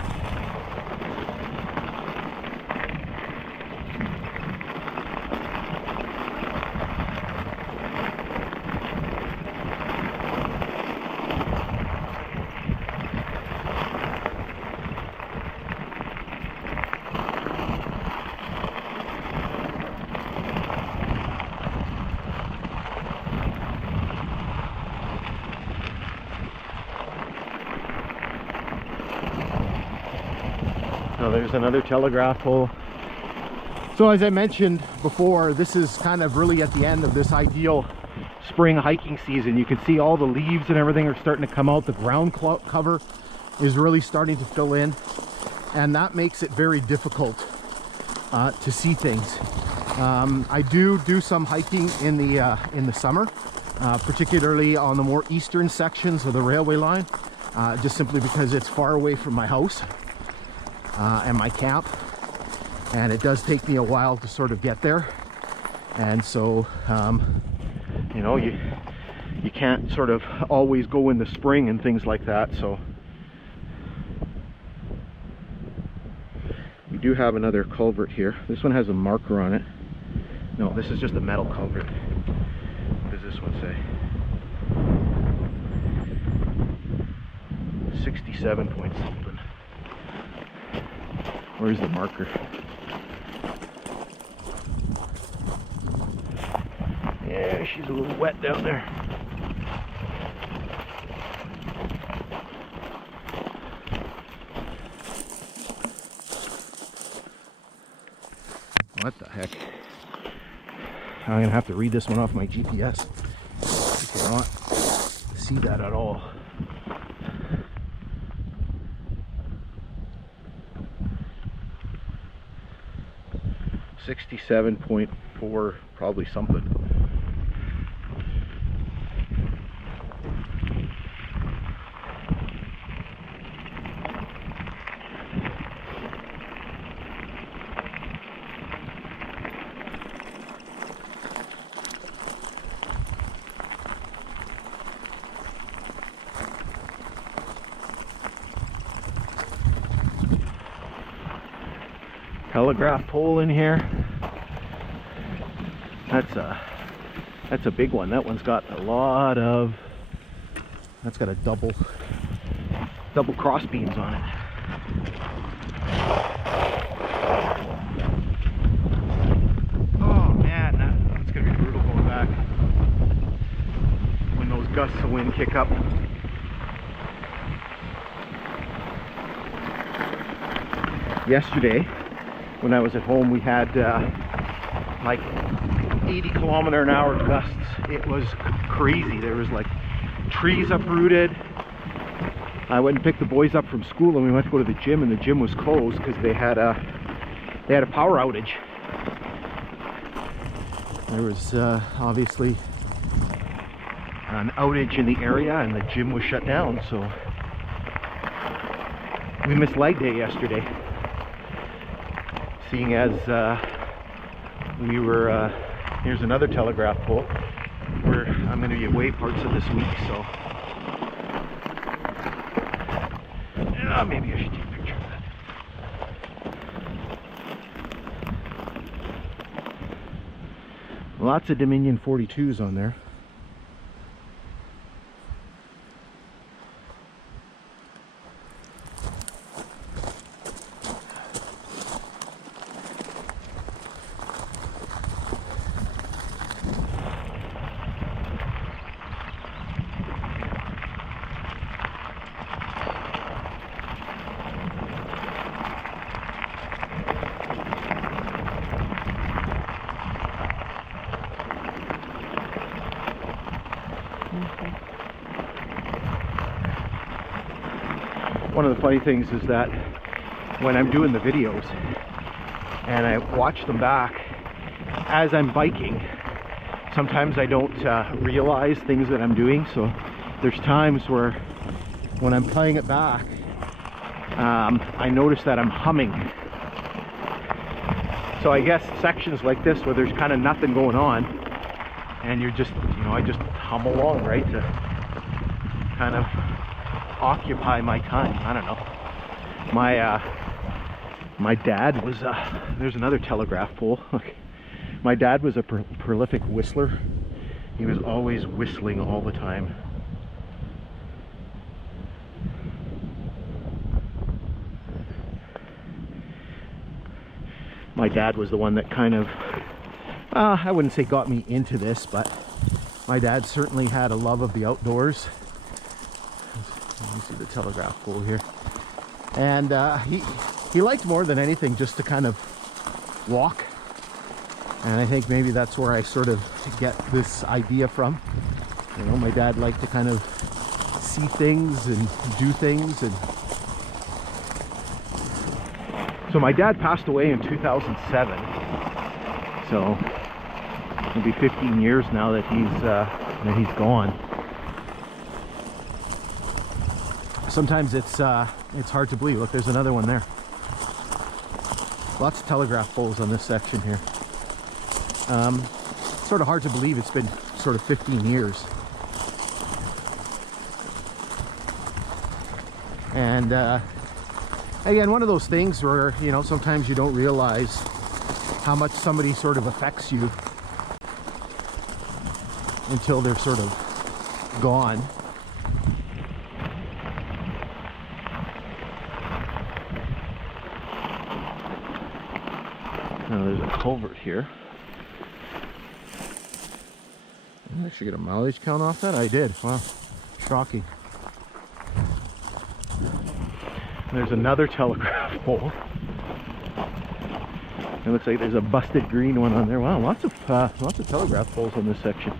So there's another telegraph pole. So as I mentioned before, this is kind of really at the end of this ideal spring hiking season. You can see all the leaves and everything are starting to come out. The ground cover is really starting to fill in, and that makes it very difficult to see things. I do some hiking in the summer, particularly on the more eastern sections of the railway line, just simply because it's far away from my house and my camp, and it does take me a while to sort of get there. And so you know, you can't sort of always go in the spring and things like that. So We do have another culvert here. This one has a marker on it. No, this is just a metal culvert. What does this one say? 67 point something. Where's the marker? Yeah, she's a little wet down there. What the heck? I'm gonna have to read this one off my GPS. I cannot see that at all. .4, probably something. Telegraph pole in here. That's a big one. That one's got a lot of. That's got a double cross beams on it. Oh man, that's gonna be brutal going back when those gusts of wind kick up. Yesterday, when I was at home, we had like 80-kilometer-an-hour gusts. It was crazy. There was like trees uprooted. I went and picked the boys up from school, and we went to go to the gym, and the gym was closed because they had a power outage. There was obviously an outage in the area, and the gym was shut down. So we missed leg day yesterday, seeing as we were. Here's another telegraph pole where I'm going to be away parts of this week, so maybe I should take a picture of that. Lots of Dominion 42s on there. One of the funny things is that when I'm doing the videos and I watch them back as I'm biking, sometimes I don't realize things that I'm doing. So there's times where when I'm playing it back, I notice that I'm humming. So I guess sections like this where there's kind of nothing going on and you're just, I just hum along, right, to kind of occupy my time. I don't know. My dad was there's another telegraph pole. My dad was a prolific whistler. He was always whistling all the time. My dad was the one that kind of I wouldn't say got me into this, but my dad certainly had a love of the outdoors. Let me see the telegraph pole here. And he liked more than anything just to kind of walk. And I think maybe that's where I sort of get this idea from. My dad liked to kind of see things and do things. And so my dad passed away in 2007. So it'll be 15 years now that he's gone. Sometimes it's hard to believe. Look, there's another one there. Lots of telegraph poles on this section here. Sort of hard to believe it's been sort of 15 years. And Again, one of those things where, you know, sometimes you don't realize how much somebody sort of affects you until they're sort of gone. Now there's a culvert here. Did I actually get a mileage count off that? I did. Wow, shocking. There's another telegraph pole. It looks like there's a busted green one on there. Wow, lots of telegraph poles on this section.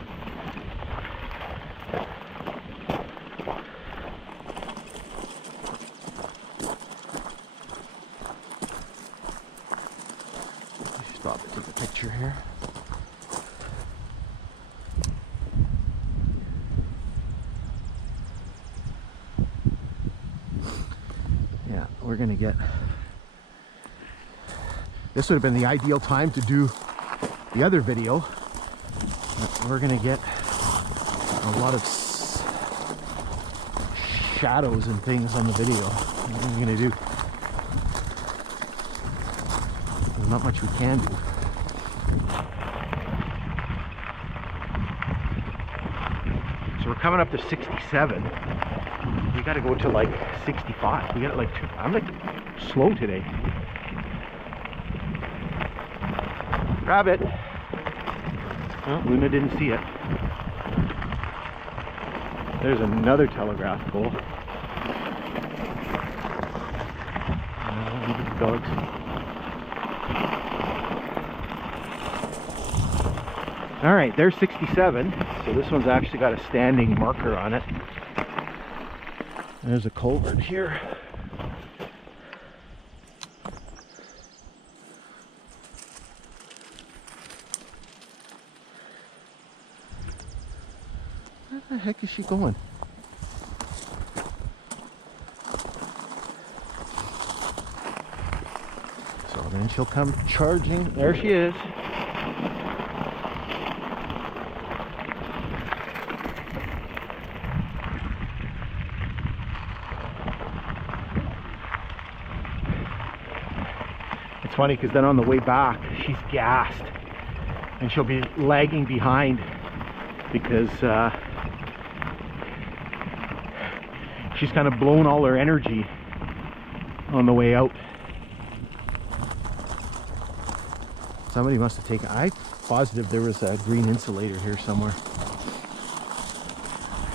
Stop and take a picture here. Yeah, we're gonna get. This would have been the ideal time to do the other video. We're gonna get a lot of shadows and things on the video. What are we gonna do? There's not much we can do. So we're coming up to 67. We gotta go to like 65. We got like I'm like slow today. Rabbit. Well, Luna didn't see it. There's another telegraph pole. Leave it to dogs. All right, there's 67. So this one's actually got a standing marker on it. There's a culvert here. Where the heck is she going? So then she'll come charging. There she is. It's funny because then on the way back she's gassed and she'll be lagging behind because she's kind of blown all her energy on the way out. Somebody must have taken, I'm positive there was a green insulator here somewhere.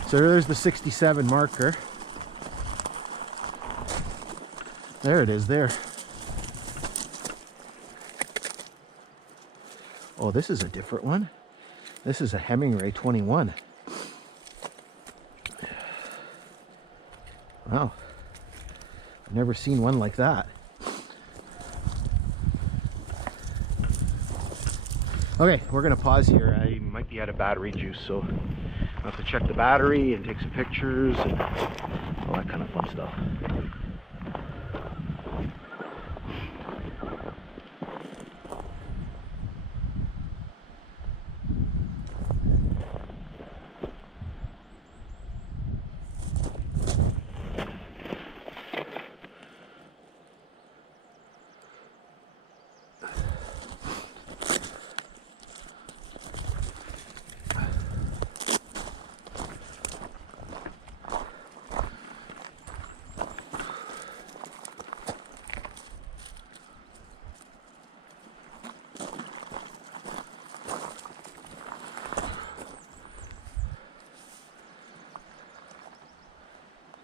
So there's the 67 marker. There it is there. Oh, this is a different one. This is a Hemingway 21. Wow. I've never seen one like that. Okay, we're gonna pause here. I might be out of battery juice, so I'll have to check the battery and take some pictures and all that kind of fun stuff.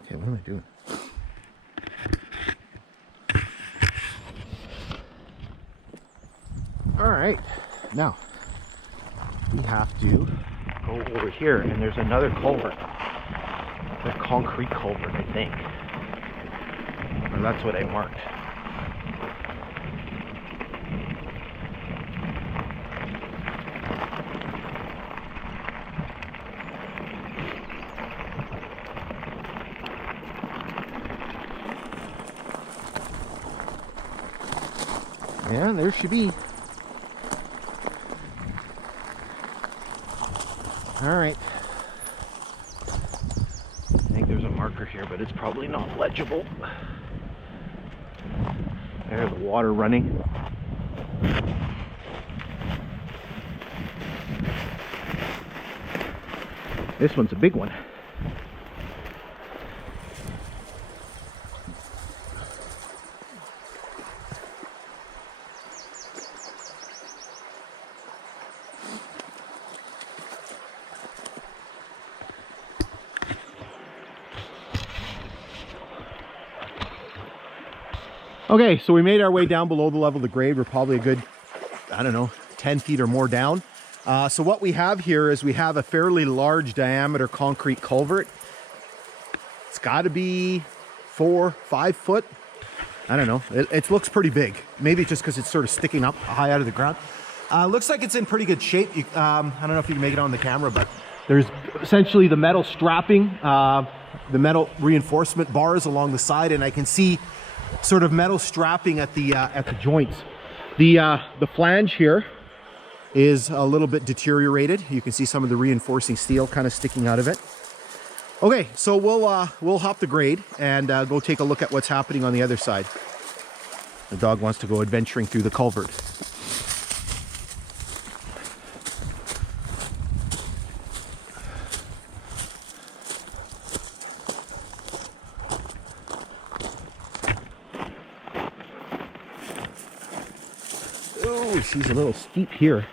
Okay, what am I doing? All right, now we have to go over here, and there's another culvert, a concrete culvert, I think, or that's what I marked. Yeah, there should be. All right. I think there's a marker here, but it's probably not legible. There's the water running. This one's a big one. Okay, so we made our way down below the level of the grade. We're probably a good, I don't know, 10 feet or more down. So what we have here is we have a fairly large diameter concrete culvert. It's got to be 4 or 5 foot. I don't know. It looks pretty big. Maybe just because it's sort of sticking up high out of the ground. Looks like it's in pretty good shape. I don't know if you can make it on the camera, but there's essentially the metal strapping, the metal reinforcement bars along the side, and I can see sort of metal strapping at the joints. The flange here is a little bit deteriorated. You can see some of the reinforcing steel kind of sticking out of it. Okay, so we'll hop the grade and go take a look at what's happening on the other side. The dog wants to go adventuring through the culvert. Oh, she's a little steep here.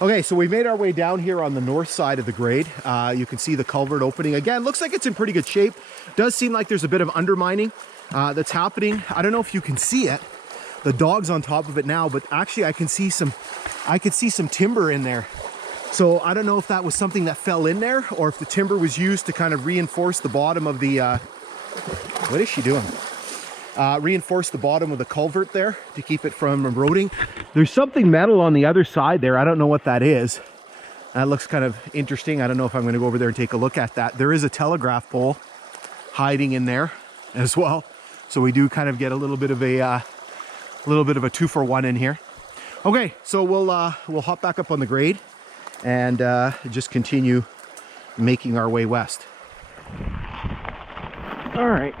Okay, so we made our way down here on the north side of the grade. You can see the culvert opening. Again, looks like it's in pretty good shape. Does seem like there's a bit of undermining that's happening. I don't know if you can see it. The dog's on top of it now, but actually I could see some timber in there. So I don't know if that was something that fell in there or if the timber was used to kind of reinforce the bottom of the, what is she doing? Reinforce the bottom of the culvert there to keep it from eroding. There's something metal on the other side there. I don't know what that is. That looks kind of interesting. I don't know if I'm going to go over there and take a look at that. There is a telegraph pole hiding in there as well. So we do kind of get a little bit of a 2-for-1 in here. Okay, so we'll hop back up on the grade and just continue making our way west. All right.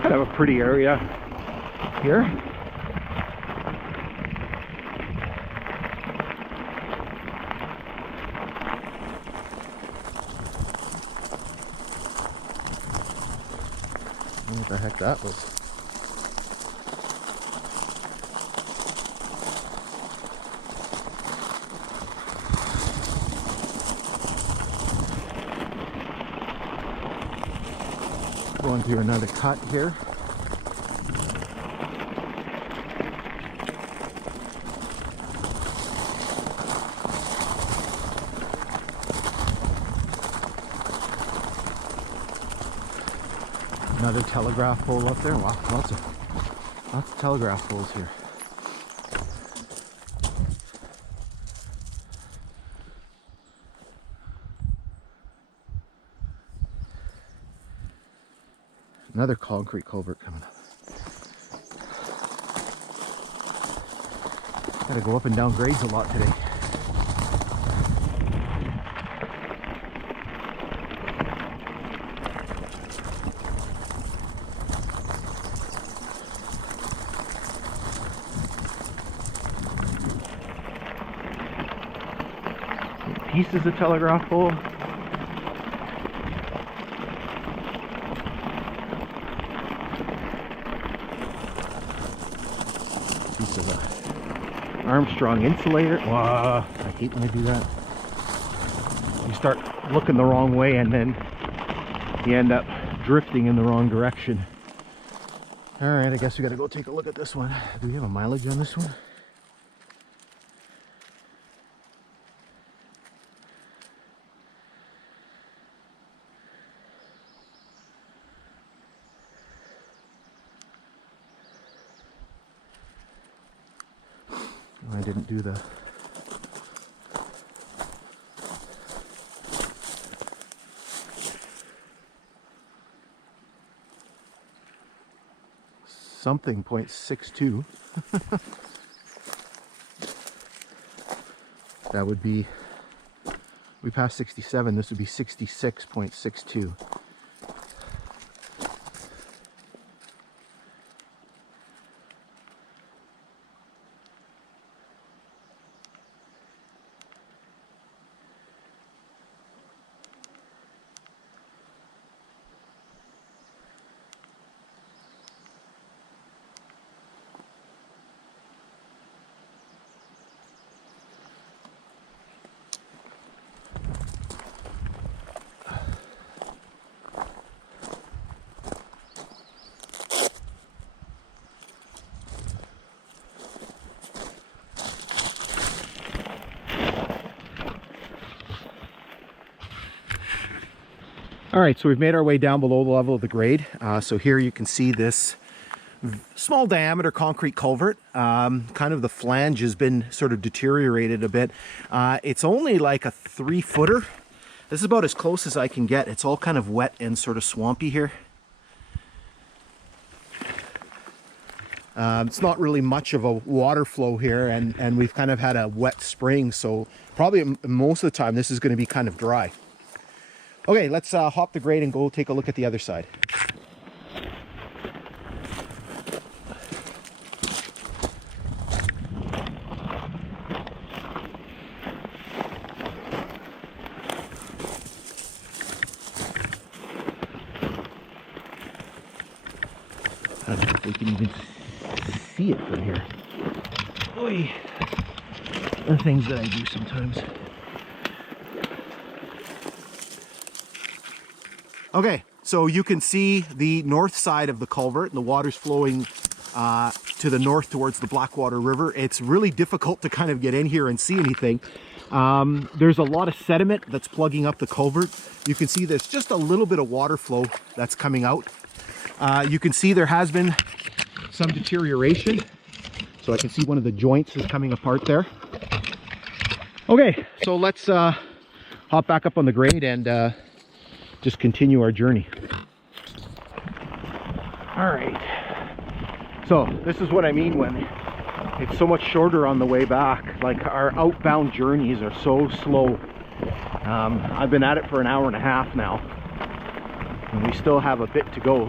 Kind of a pretty area here. What the heck that was? Going through another cut here. Another telegraph pole up there. Wow, lots of telegraph poles here. Another concrete culvert coming up. Gotta go up and down grades a lot today. Pieces of telegraph pole. Piece of a Armstrong insulator. Wow, I hate when I do that. You start looking the wrong way and then you end up drifting in the wrong direction. All right, I guess we got to go take a look at this one. Do we have a mileage on this one? I didn't do the... something 0.62. That would be, we passed 67, this would be 66.62. All right, so we've made our way down below the level of the grade. So here you can see this small diameter concrete culvert. Kind of the flange has been sort of deteriorated a bit. It's only like a 3-footer. This is about as close as I can get. It's all kind of wet and sort of swampy here. It's not really much of a water flow here, and we've kind of had a wet spring, so probably most of the time this is going to be kind of dry. Okay, let's hop the grade and go take a look at the other side. I don't know if we can even see it from here. Oy. The things that I do sometimes. Okay, so you can see the north side of the culvert, and the water's flowing to the north towards the Blackwater River. It's really difficult to kind of get in here and see anything. There's a lot of sediment that's plugging up the culvert. You can see there's just a little bit of water flow that's coming out. You can see there has been some deterioration. So I can see one of the joints is coming apart there. Okay, so let's hop back up on the grade and just continue our journey. All right, so this is what I mean when it's so much shorter on the way back. Like, our outbound journeys are so slow. I've been at it for an hour and a half now, and we still have a bit to go.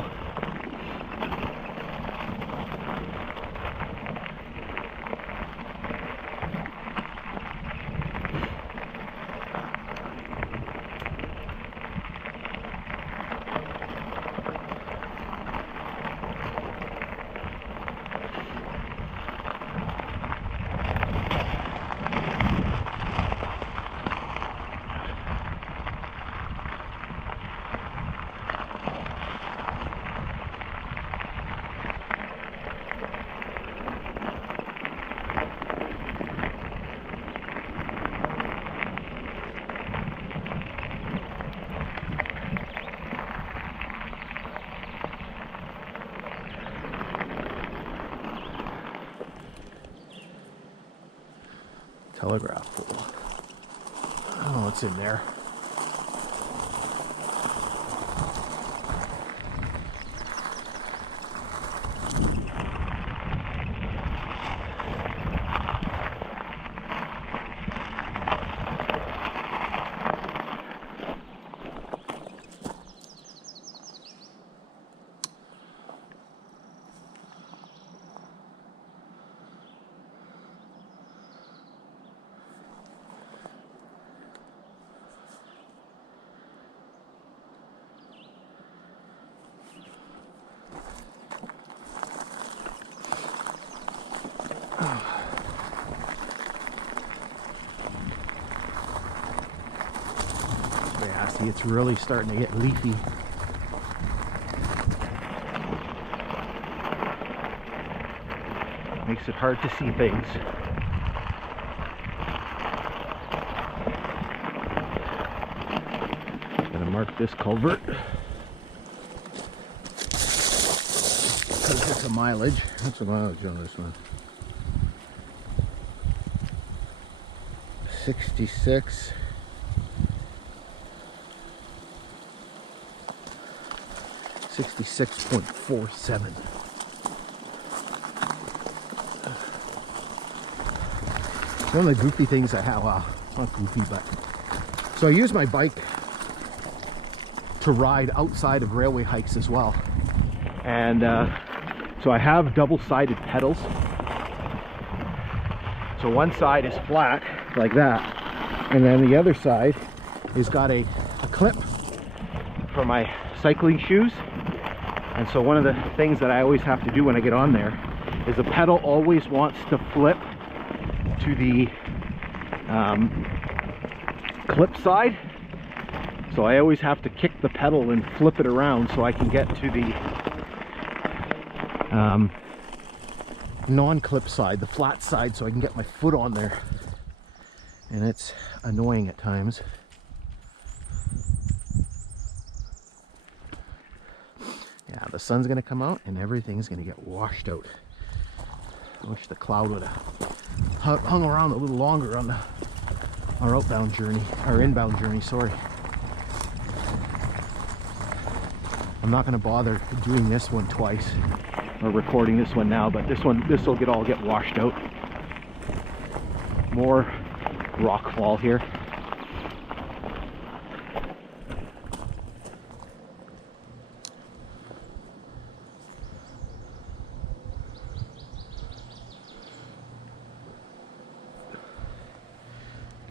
Telegraph pole. I don't know what's in there. Yeah, see, it's really starting to get leafy. Makes it hard to see things. Gonna mark this culvert because it's a mileage. What's the mileage on this one? 66. 66.47. One of the goofy things I have, well, not goofy, but so I use my bike to ride outside of railway hikes as well, and so I have double-sided pedals. So one side is flat like that, and then the other side has got a clip for my cycling shoes. And so one of the things that I always have to do when I get on there is the pedal always wants to flip to the clip side. So I always have to kick the pedal and flip it around so I can get to the non-clip side, the flat side, so I can get my foot on there. And it's annoying at times. Yeah, the sun's gonna come out and everything's gonna get washed out. I wish the cloud would have hung around a little longer on our outbound journey, or inbound journey, sorry. I'm not gonna bother doing this one twice, or recording this one now, but this will all get washed out. More rock fall here.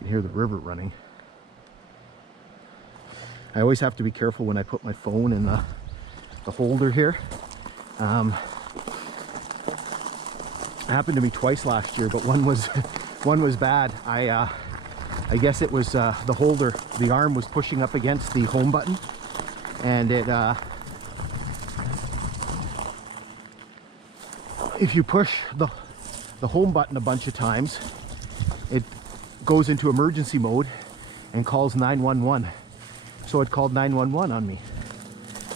Hear the river running. I always have to be careful when I put my phone in the holder here. It happened to me twice last year, but one was bad. I guess it was the holder, the arm was pushing up against the home button, and it if you push the home button a bunch of times, it goes into emergency mode and calls 911. So it called 911 on me,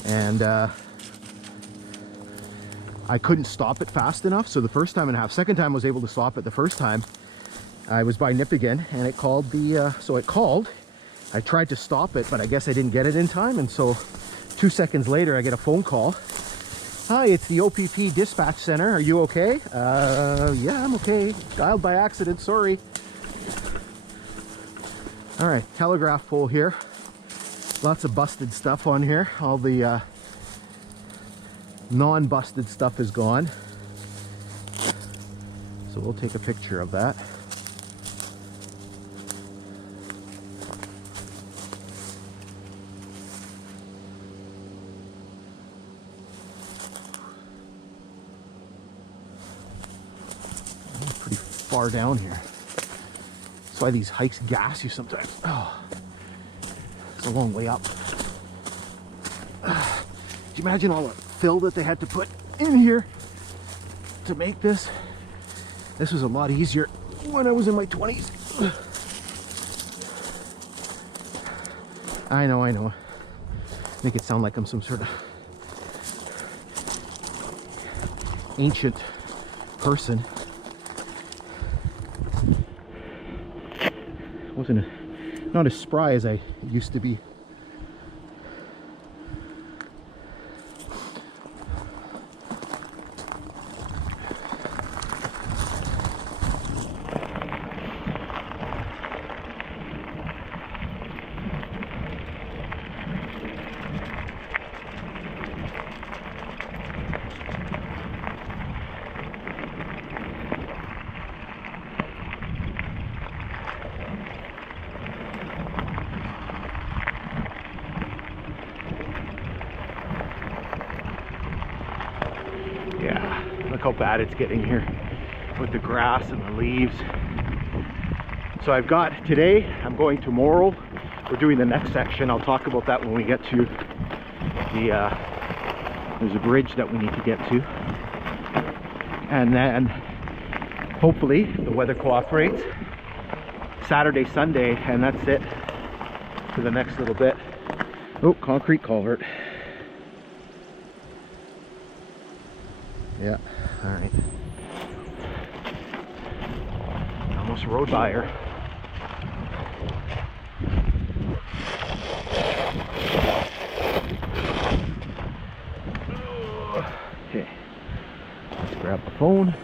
and I couldn't stop it fast enough. So the first time and a half, second time I was able to stop it. The first time I was by Nipigon and it called the so it called. I tried to stop it, but I guess I didn't get it in time, and so 2 seconds later I get a phone call. Hi, it's the OPP dispatch center. Are you okay? Yeah, I'm okay. Dialed by accident, sorry. All right, telegraph pole here. Lots of busted stuff on here. All the non-busted stuff is gone. So we'll take a picture of that. Pretty far down here. That's why these hikes gas you sometimes. Oh, it's a long way up. Do you imagine all the fill that they had to put in here to make this? This was a lot easier when I was in my 20s. I know. Make it sound like I'm some sort of ancient person. Not as spry as I used to be. Look how bad it's getting here with the grass and the leaves. So I've got today, I'm going tomorrow. We're doing the next section. I'll talk about that when we get to the, there's a bridge that we need to get to. And then hopefully the weather cooperates. Saturday, Sunday, and that's it for the next little bit. Oh, concrete culvert. Yeah, all right. Almost rode by her. phone.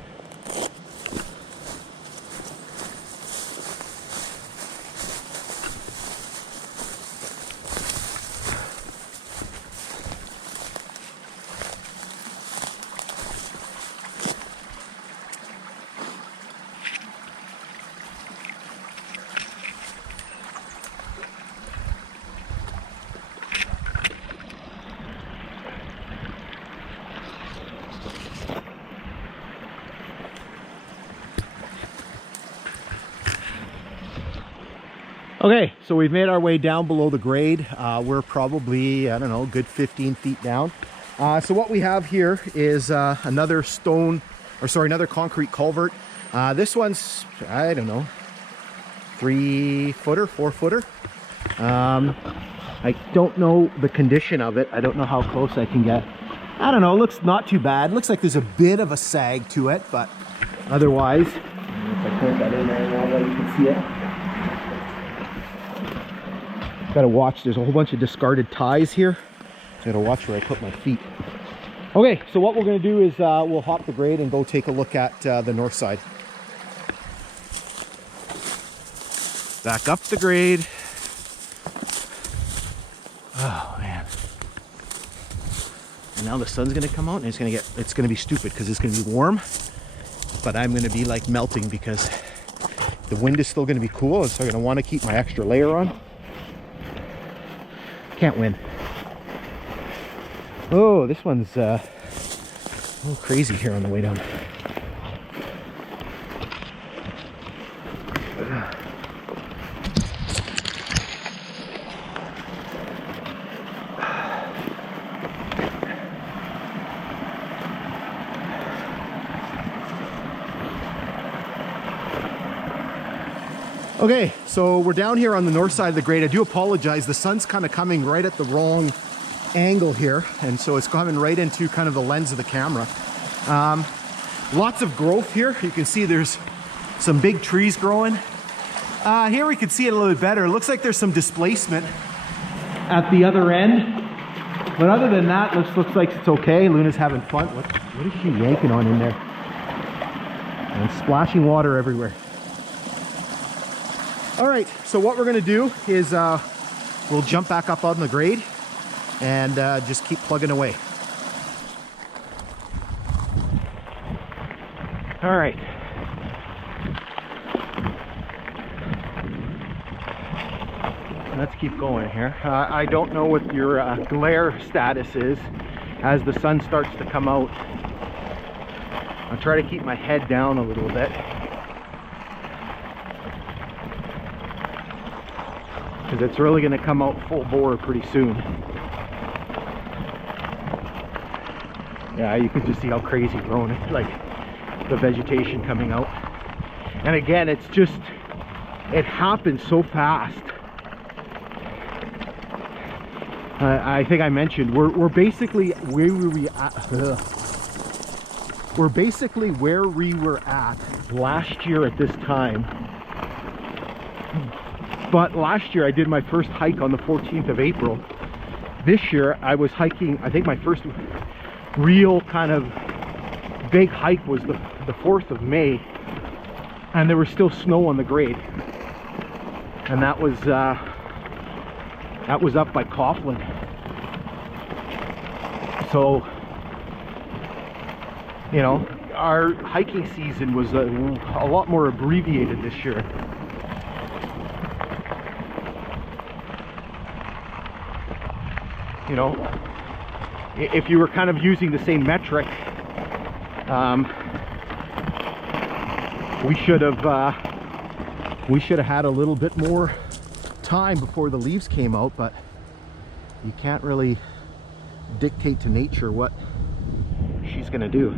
Okay, so we've made our way down below the grade. We're probably, I don't know, a good 15 feet down. So what we have here is another another concrete culvert. This one's, I don't know, 3-footer, 4-footer. I don't know the condition of it. I don't know how close I can get. I don't know, it looks not too bad. Looks like there's a bit of a sag to it, but otherwise, if I put that in there now, you can see it. Gotta watch, there's a whole bunch of discarded ties here. Gotta watch where I put my feet. Okay, so what we're gonna do is we'll hop the grade and go take a look at the north side. Back up the grade. Oh man. And now the sun's gonna come out and it's gonna be stupid because it's gonna be warm, but I'm gonna be like melting because the wind is still gonna be cool, and so I'm gonna wanna keep my extra layer on. Can't win. Oh, this one's a little crazy here on the way down. Okay, so we're down here on the north side of the grade. I do apologize, the sun's kind of coming right at the wrong angle here, and so it's coming right into kind of the lens of the camera. Lots of growth here. You can see there's some big trees growing. Here we can see it a little bit better. It looks like there's some displacement at the other end, but other than that, looks like it's okay. Luna's having fun. What is she yanking on in there? And splashing water everywhere. All right, so what we're gonna do is we'll jump back up on the grade and just keep plugging away. All right. Let's keep going here. I don't know what your glare status is as the sun starts to come out. I'll try to keep my head down a little bit, because it's really going to come out full bore pretty soon. Yeah, you can just see how crazy grown it, like the vegetation coming out. And again, it's just, it happens so fast. I think I mentioned we're basically where we we're basically where we were at last year at this time. But last year I did my first hike on the 14th of April. This year I was hiking, I think my first real kind of big hike was the 4th of May, and there was still snow on the grade. And that was up by Coughlin. So, you know, our hiking season was a lot more abbreviated this year. You know, if you were kind of using the same metric, we should have had a little bit more time before the leaves came out, but you can't really dictate to nature what she's gonna do.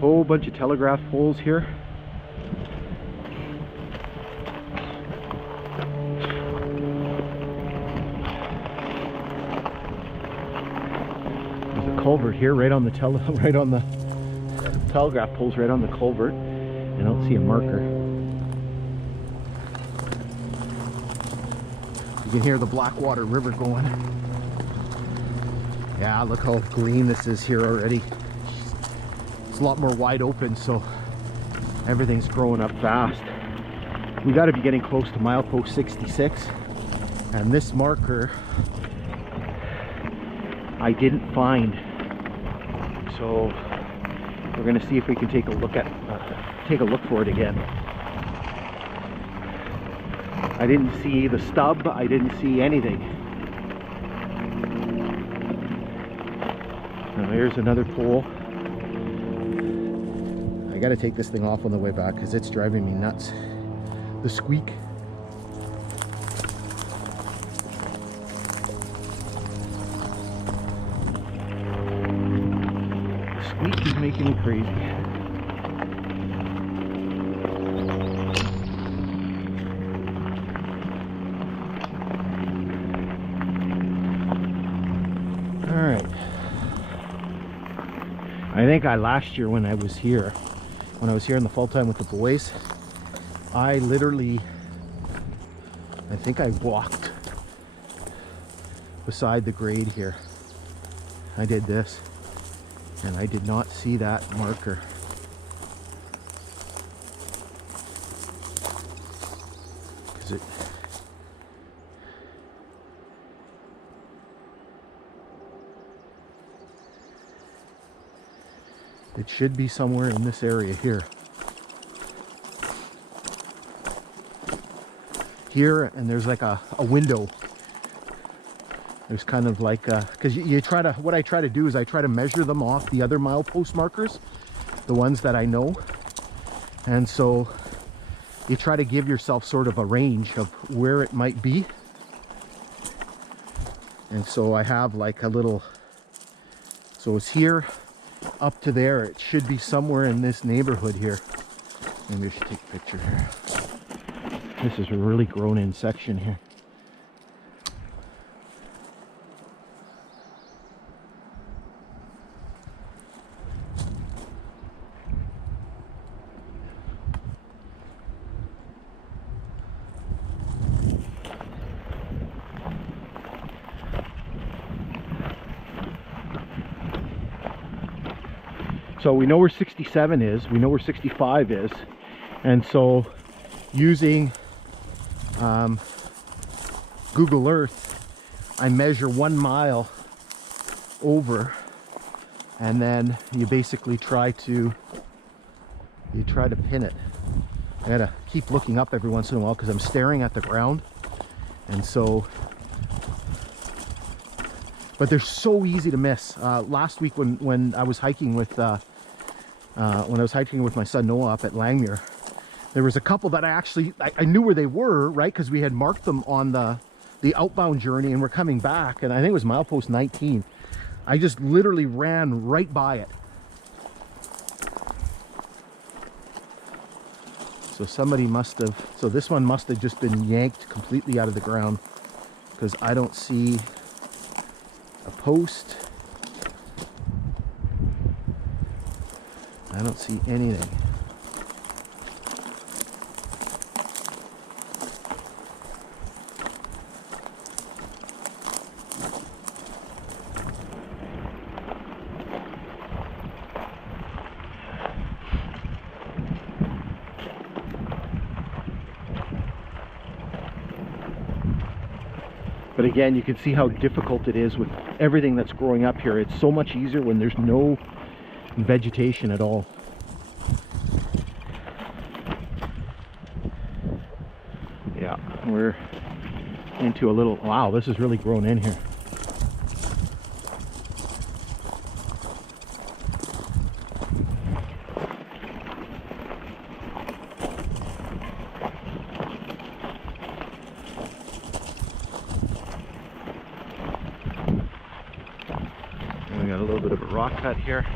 Whole bunch of telegraph poles here. Culvert here, right on the telegraph poles, right on the culvert. I don't see a marker. You can hear the Blackwater River going. Yeah, look how green this is here already. It's a lot more wide open, so everything's growing up fast. We got to be getting close to milepost 66, and this marker I didn't find, so we're going to see if we can take a look for it again. I didn't see the stub, I didn't see anything. Now here's another pole. I got to take this thing off on the way back because it's driving me nuts. The squeak. The squeak is making me crazy. Alright. I think last year when I was here in the fall time with the boys, I think I walked beside the grade here. I did this, and I did not see that marker. Because it should be somewhere in this area here. Here, and there's like a window. There's kind of like because you try to, what I try to do is I try to measure them off the other milepost markers, the ones that I know, and so you try to give yourself sort of a range of where it might be. And so I have like a little, so it's here up to there. It should be somewhere in this neighborhood here. Maybe I should take a picture here. This is a really grown in section here. So we know where 67 is, we know where 65 is, and so using Google Earth, I measure 1 mile over, and then you basically try to pin it. I gotta keep looking up every once in a while because I'm staring at the ground, and so, but they're so easy to miss. Last week when I was hiking with my son Noah up at Langmuir, there was a couple that I knew where they were, right? Because we had marked them on the outbound journey, and we're coming back, and I think it was milepost 19. I just literally ran right by it. So somebody must have, so this one must have just been yanked completely out of the ground, because I don't see a post. I don't see anything. But again, you can see how difficult it is with everything that's growing up here. It's so much easier when there's no vegetation at all. Yeah, we're into a little, wow, this is really grown in here. And we got a little bit of a rock cut here.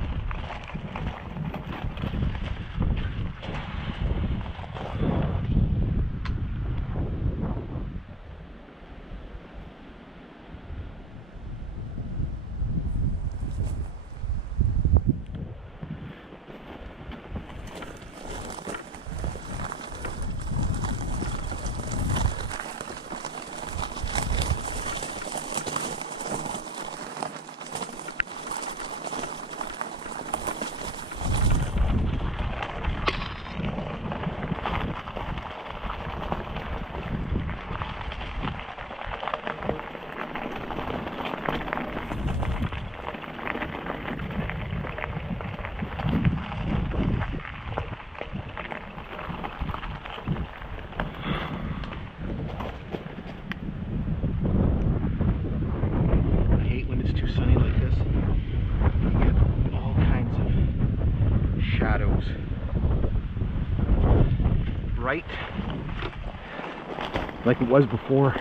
like it was before.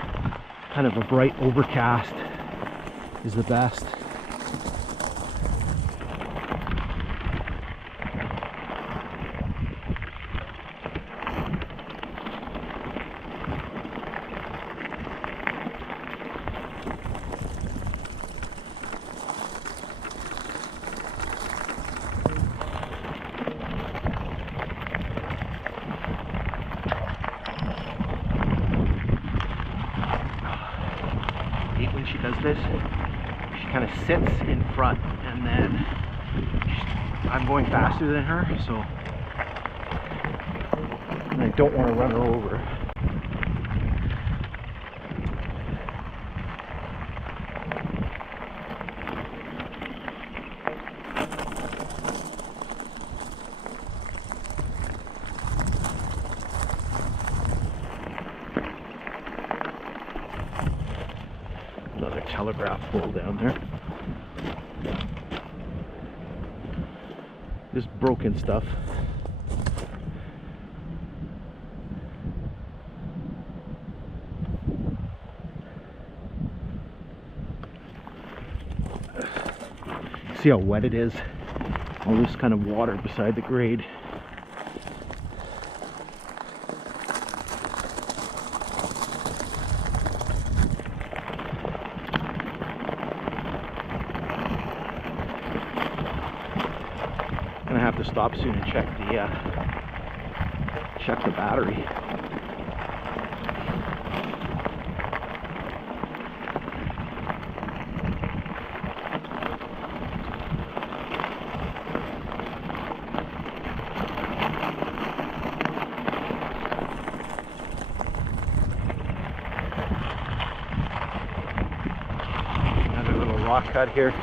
Kind of a bright overcast is the best. When she does this, she kind of sits in front, and then I'm going faster than her, so I don't want to run her over. Another telegraph pole down there. Just broken stuff. See how wet it is? All this kind of water beside the grade. Gonna have to stop soon and check the battery. Another little rock cut here.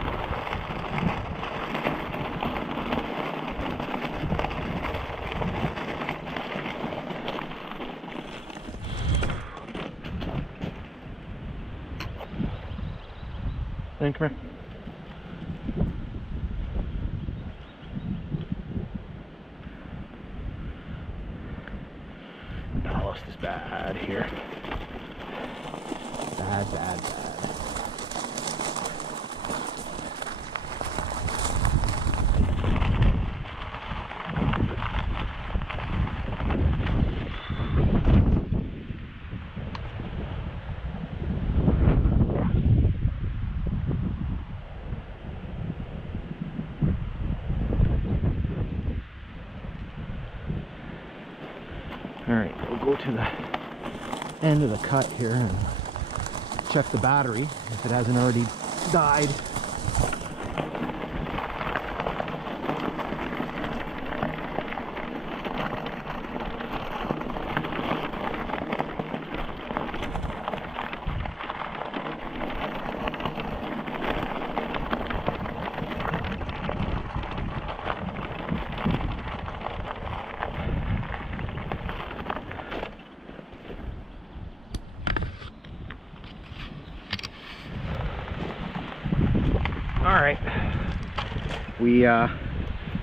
Then come here. Ballast is bad here. Bad, bad, bad. Alright, we'll go to the end of the cut here and check the battery if it hasn't already died. All right,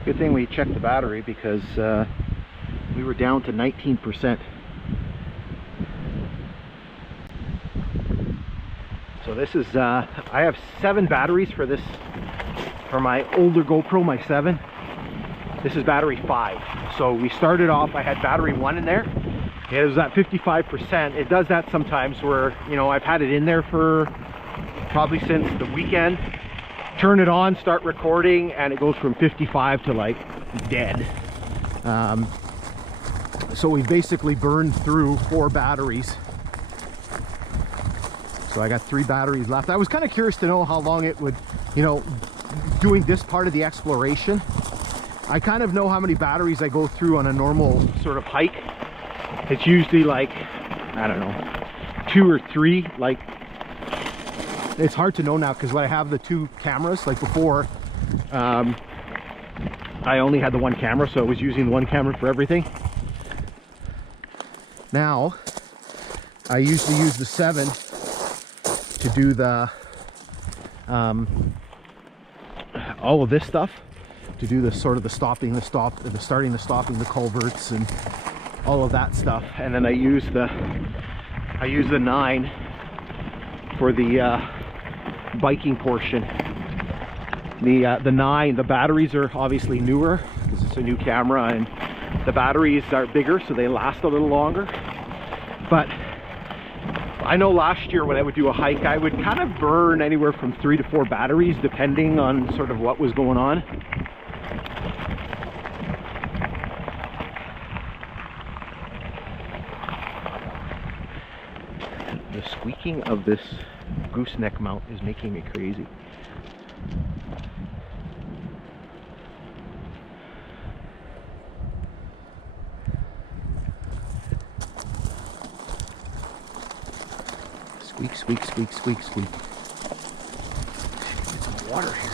good thing we checked the battery because we were down to 19%. So this is, I have 7 batteries for this, for my older GoPro, my 7. This is battery 5. So we started off, I had battery 1 in there. It was at 55%. It does that sometimes where, you know, I've had it in there for probably since the weekend. Turn it on, start recording, and it goes from 55 to like dead. So we basically burned through 4 batteries. So I got 3 batteries left. I was kind of curious to know how long it would, you know, doing this part of the exploration. I kind of know how many batteries I go through on a normal sort of hike. It's usually like, I don't know, 2 or 3, like, it's hard to know now because when I have the 2 cameras, like before, I only had the 1 camera, so I was using the 1 camera for everything. Now, I usually use the 7 to do the, all of this stuff, to do the sort of the starting, the stopping, the culverts, and all of that stuff. And then I use the I use the 9 for the biking portion. The 9, the batteries are obviously newer because it's a new camera, and the batteries are bigger so they last a little longer. But I know last year when I would do a hike, I would kind of burn anywhere from 3 to 4 batteries depending on sort of what was going on. The squeaking of this gooseneck mount is making me crazy. Squeak, squeak, squeak, squeak, squeak. Get some water here.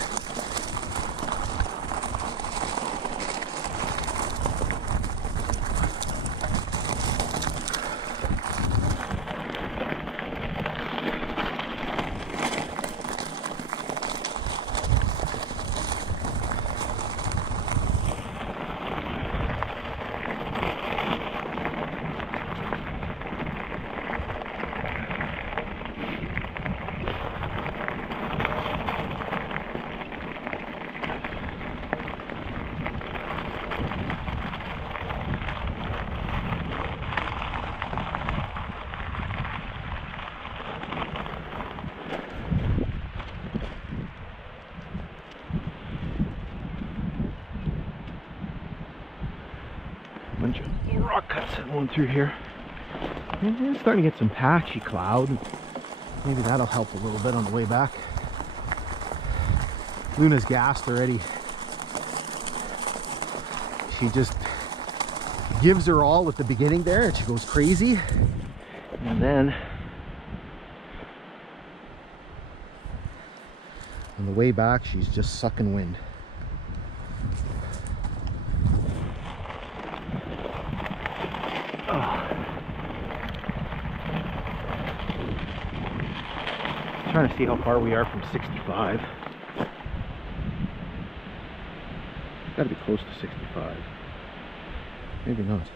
Bunch of rock cuts going through here. And it's starting to get some patchy cloud. Maybe that'll help a little bit on the way back. Luna's gassed already. She just gives her all at the beginning there and she goes crazy. And then on the way back, she's just sucking wind. Trying to see how far we are from 65. Got to be close to 65. Maybe not.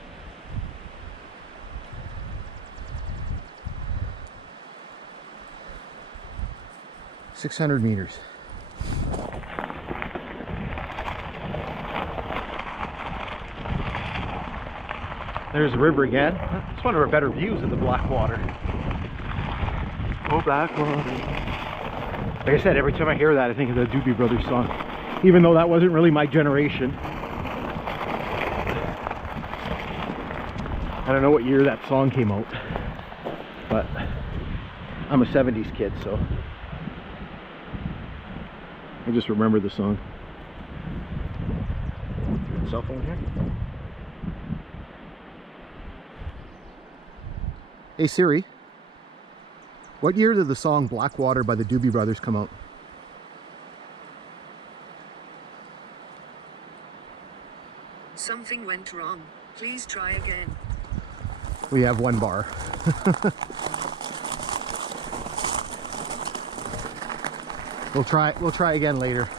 $600 meters. There's the river again. It's one of our better views of the Blackwater. Oh, Blackwater. Like I said, every time I hear that, I think of the Doobie Brothers song. Even though that wasn't really my generation. I don't know what year that song came out. But I'm a 70s kid, so I just remember the song. Cell phone here? Hey Siri, what year did the song Blackwater by the Doobie Brothers come out? Something went wrong. Please try again. We have one bar. We'll try again later.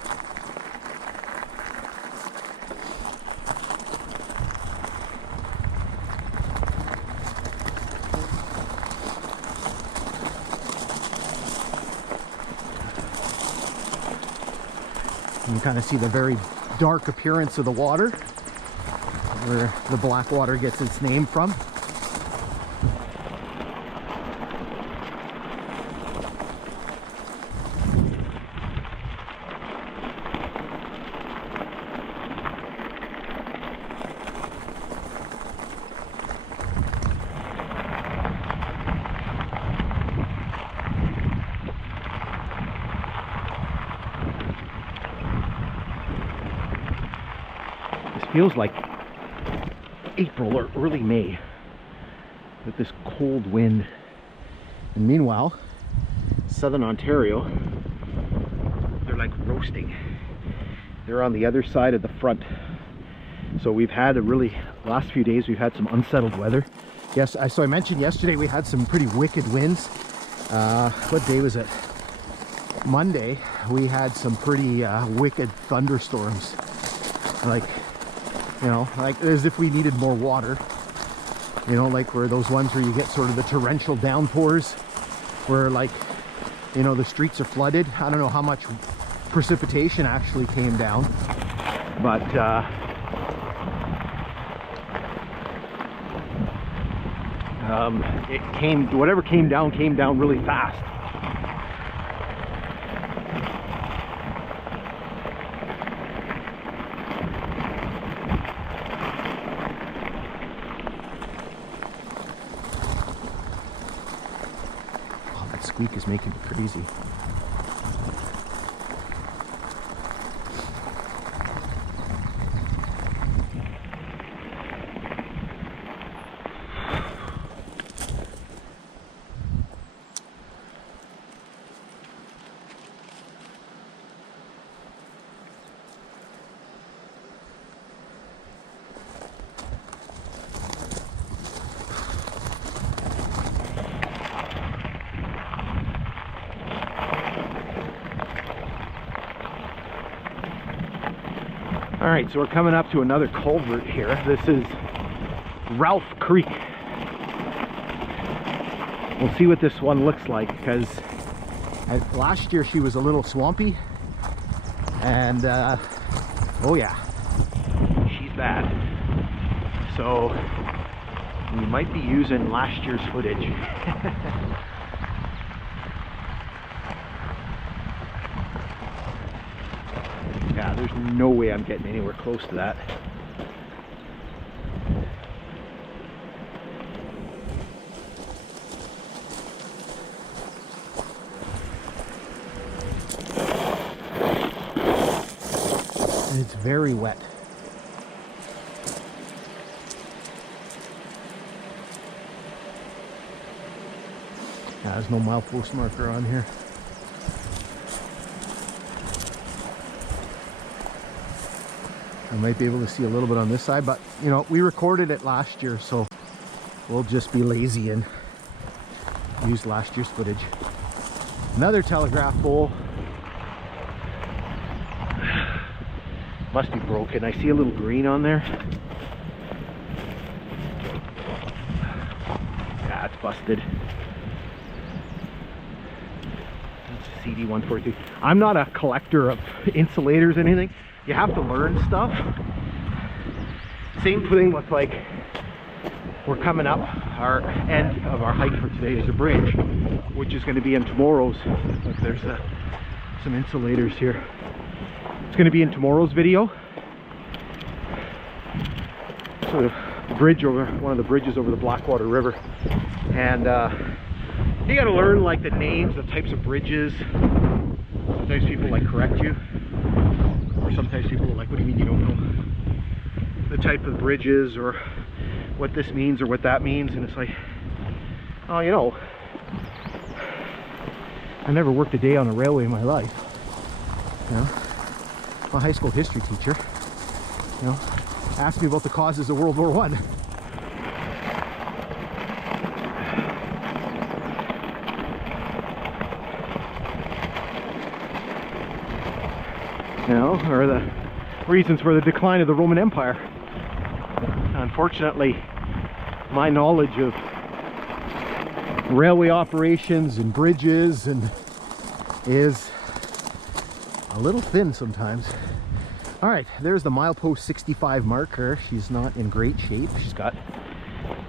You can kind of see the very dark appearance of the water, where the Blackwater gets its name from. Feels like April or early May with this cold wind. And meanwhile, southern Ontario, they're like roasting. They're on the other side of the front. So we've had last few days we've had some unsettled weather. Yes, so I mentioned yesterday we had some pretty wicked winds. What day was it? Monday, we had some pretty wicked thunderstorms. Like, you know, like as if we needed more water. You know, like where those ones where you get sort of the torrential downpours where, like, you know, the streets are flooded. I don't know how much precipitation actually came down, but whatever came down really fast. Oh, that squeak is making me crazy. All right, so we're coming up to another culvert here. This is Ralph Creek. We'll see what this one looks like, because last year she was a little swampy, and oh yeah, she's bad. So we might be using last year's footage. Yeah, there's no way I'm getting anywhere close to that. And it's very wet. Yeah, there's no milepost marker on here. I might be able to see a little bit on this side, but you know, we recorded it last year, so we'll just be lazy and use last year's footage. Another telegraph pole. Must be broken. I see a little green on there. Yeah, it's busted. That's a CD142. I'm not a collector of insulators or anything. You have to learn stuff. Same thing with, like, we're coming up, our end of our hike for today is a bridge, which is going to be in tomorrow's. Look, there's some insulators here. It's going to be in tomorrow's video. So the bridge over, one of the bridges over the Blackwater River, and you got to learn, like, the names, the types of bridges. Sometimes people, like, correct you. Or sometimes people are like, what do you mean you don't know the type of bridges or what this means or what that means? And it's like, oh, you know, I never worked a day on a railway in my life. You know, I'm a high school history teacher. You know, asked me about the causes of World War I. You know, or the reasons for the decline of the Roman Empire. Unfortunately, my knowledge of railway operations and bridges and is a little thin sometimes. All right, there's the milepost 65 marker. She's not in great shape. She's got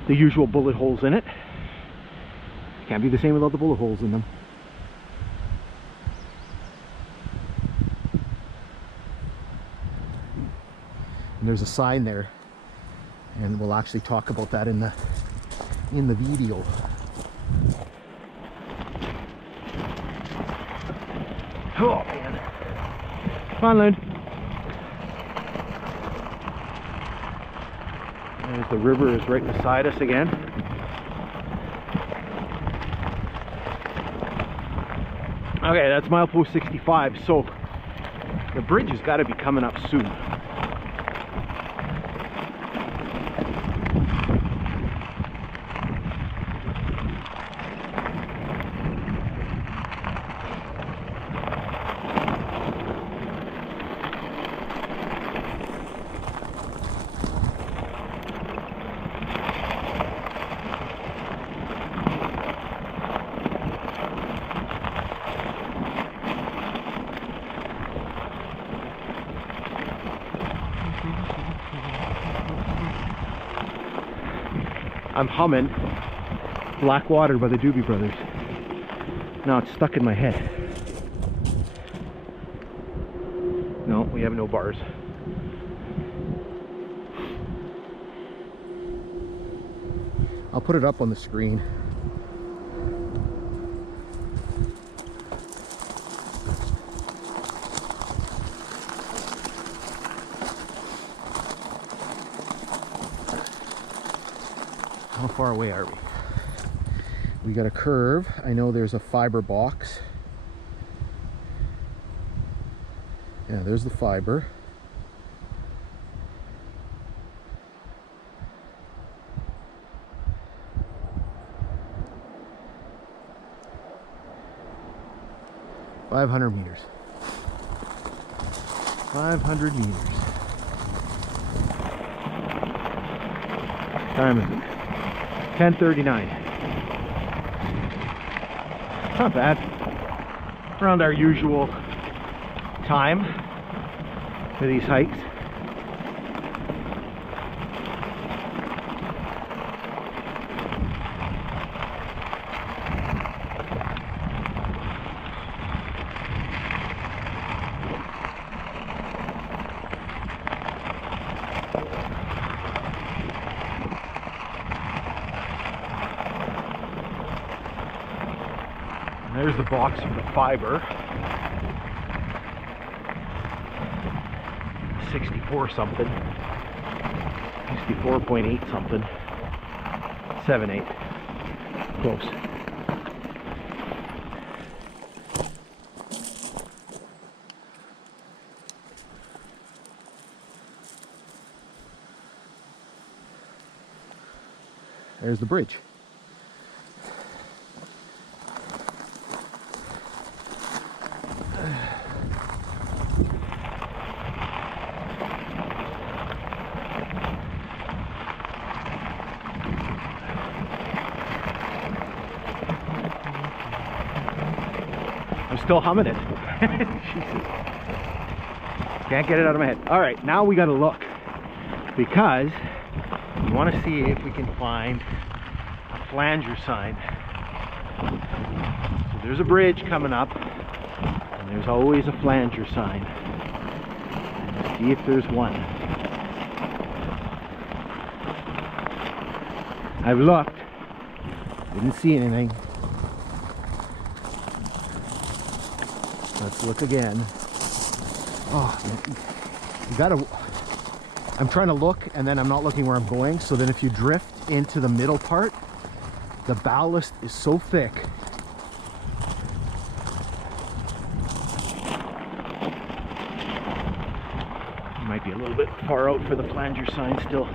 the usual bullet holes in it. Can't be the same without the bullet holes in them. And there's a sign there, and we'll actually talk about that in the video. Oh man, come on, Lynn. There's the river is right beside us again. Okay, that's milepost 65. So the bridge has got to be coming up soon. I'm humming Black Water by the Doobie Brothers. Now it's stuck in my head. No, we have no bars. I'll put it up on the screen. How far away are we? We got a curve. I know there's a fiber box. Yeah, there's the fiber. $500 meters. 500 meters. Time is it? 10:39. Not bad. Around our usual time for these hikes. There's the box of the fiber. 64 something. 64.8 something. 78. Close. There's the bridge. I'm still humming it. Jesus. Can't get it out of my head. All right, now we got to look because we want to see if we can find a flanger sign. So there's a bridge coming up, and there's always a flanger sign. Let's see if there's one. I've looked, didn't see anything. Let's look again. Oh, you gotta. I'm trying to look and then I'm not looking where I'm going. So then if you drift into the middle part, the ballast is so thick. You might be a little bit far out for the flanger sign still.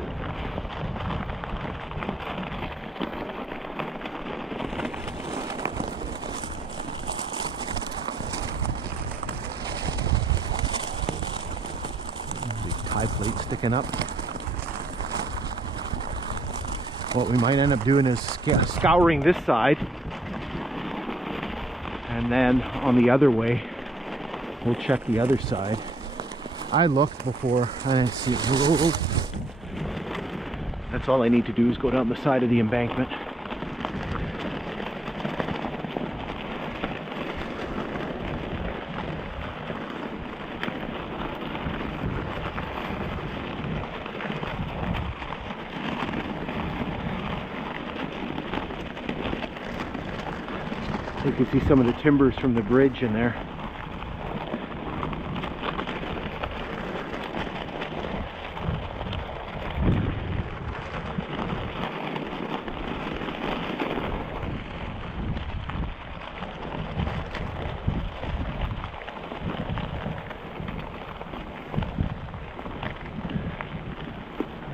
Tie plate sticking up. What we might end up doing is scouring this side, and then on the other way we'll check the other side. I looked before, I didn't see it. Whoa. That's all I need to do is go down the side of the embankment. You can see some of the timbers from the bridge in there.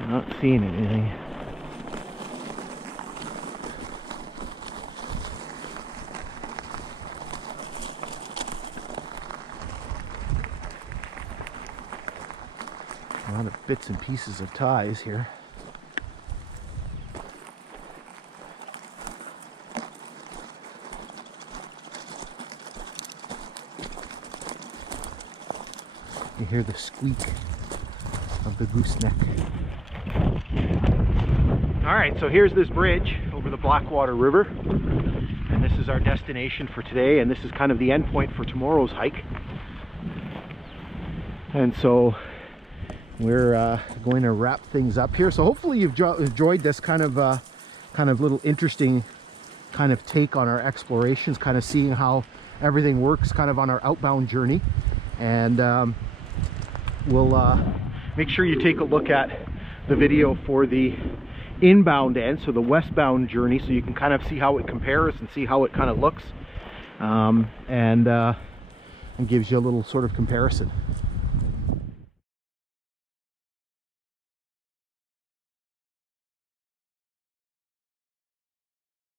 I'm not seeing anything. A lot of bits and pieces of ties here. You hear the squeak of the gooseneck. All right, so here's this bridge over the Blackwater River, and this is our destination for today, and this is kind of the end point for tomorrow's hike. And so we're going to wrap things up here. So hopefully you've enjoyed this kind of little interesting kind of take on our explorations, kind of seeing how everything works kind of on our outbound journey. And we'll make sure you take a look at the video for the inbound end, so the westbound journey, so you can kind of see how it compares and see how it kind of looks, and gives you a little sort of comparison.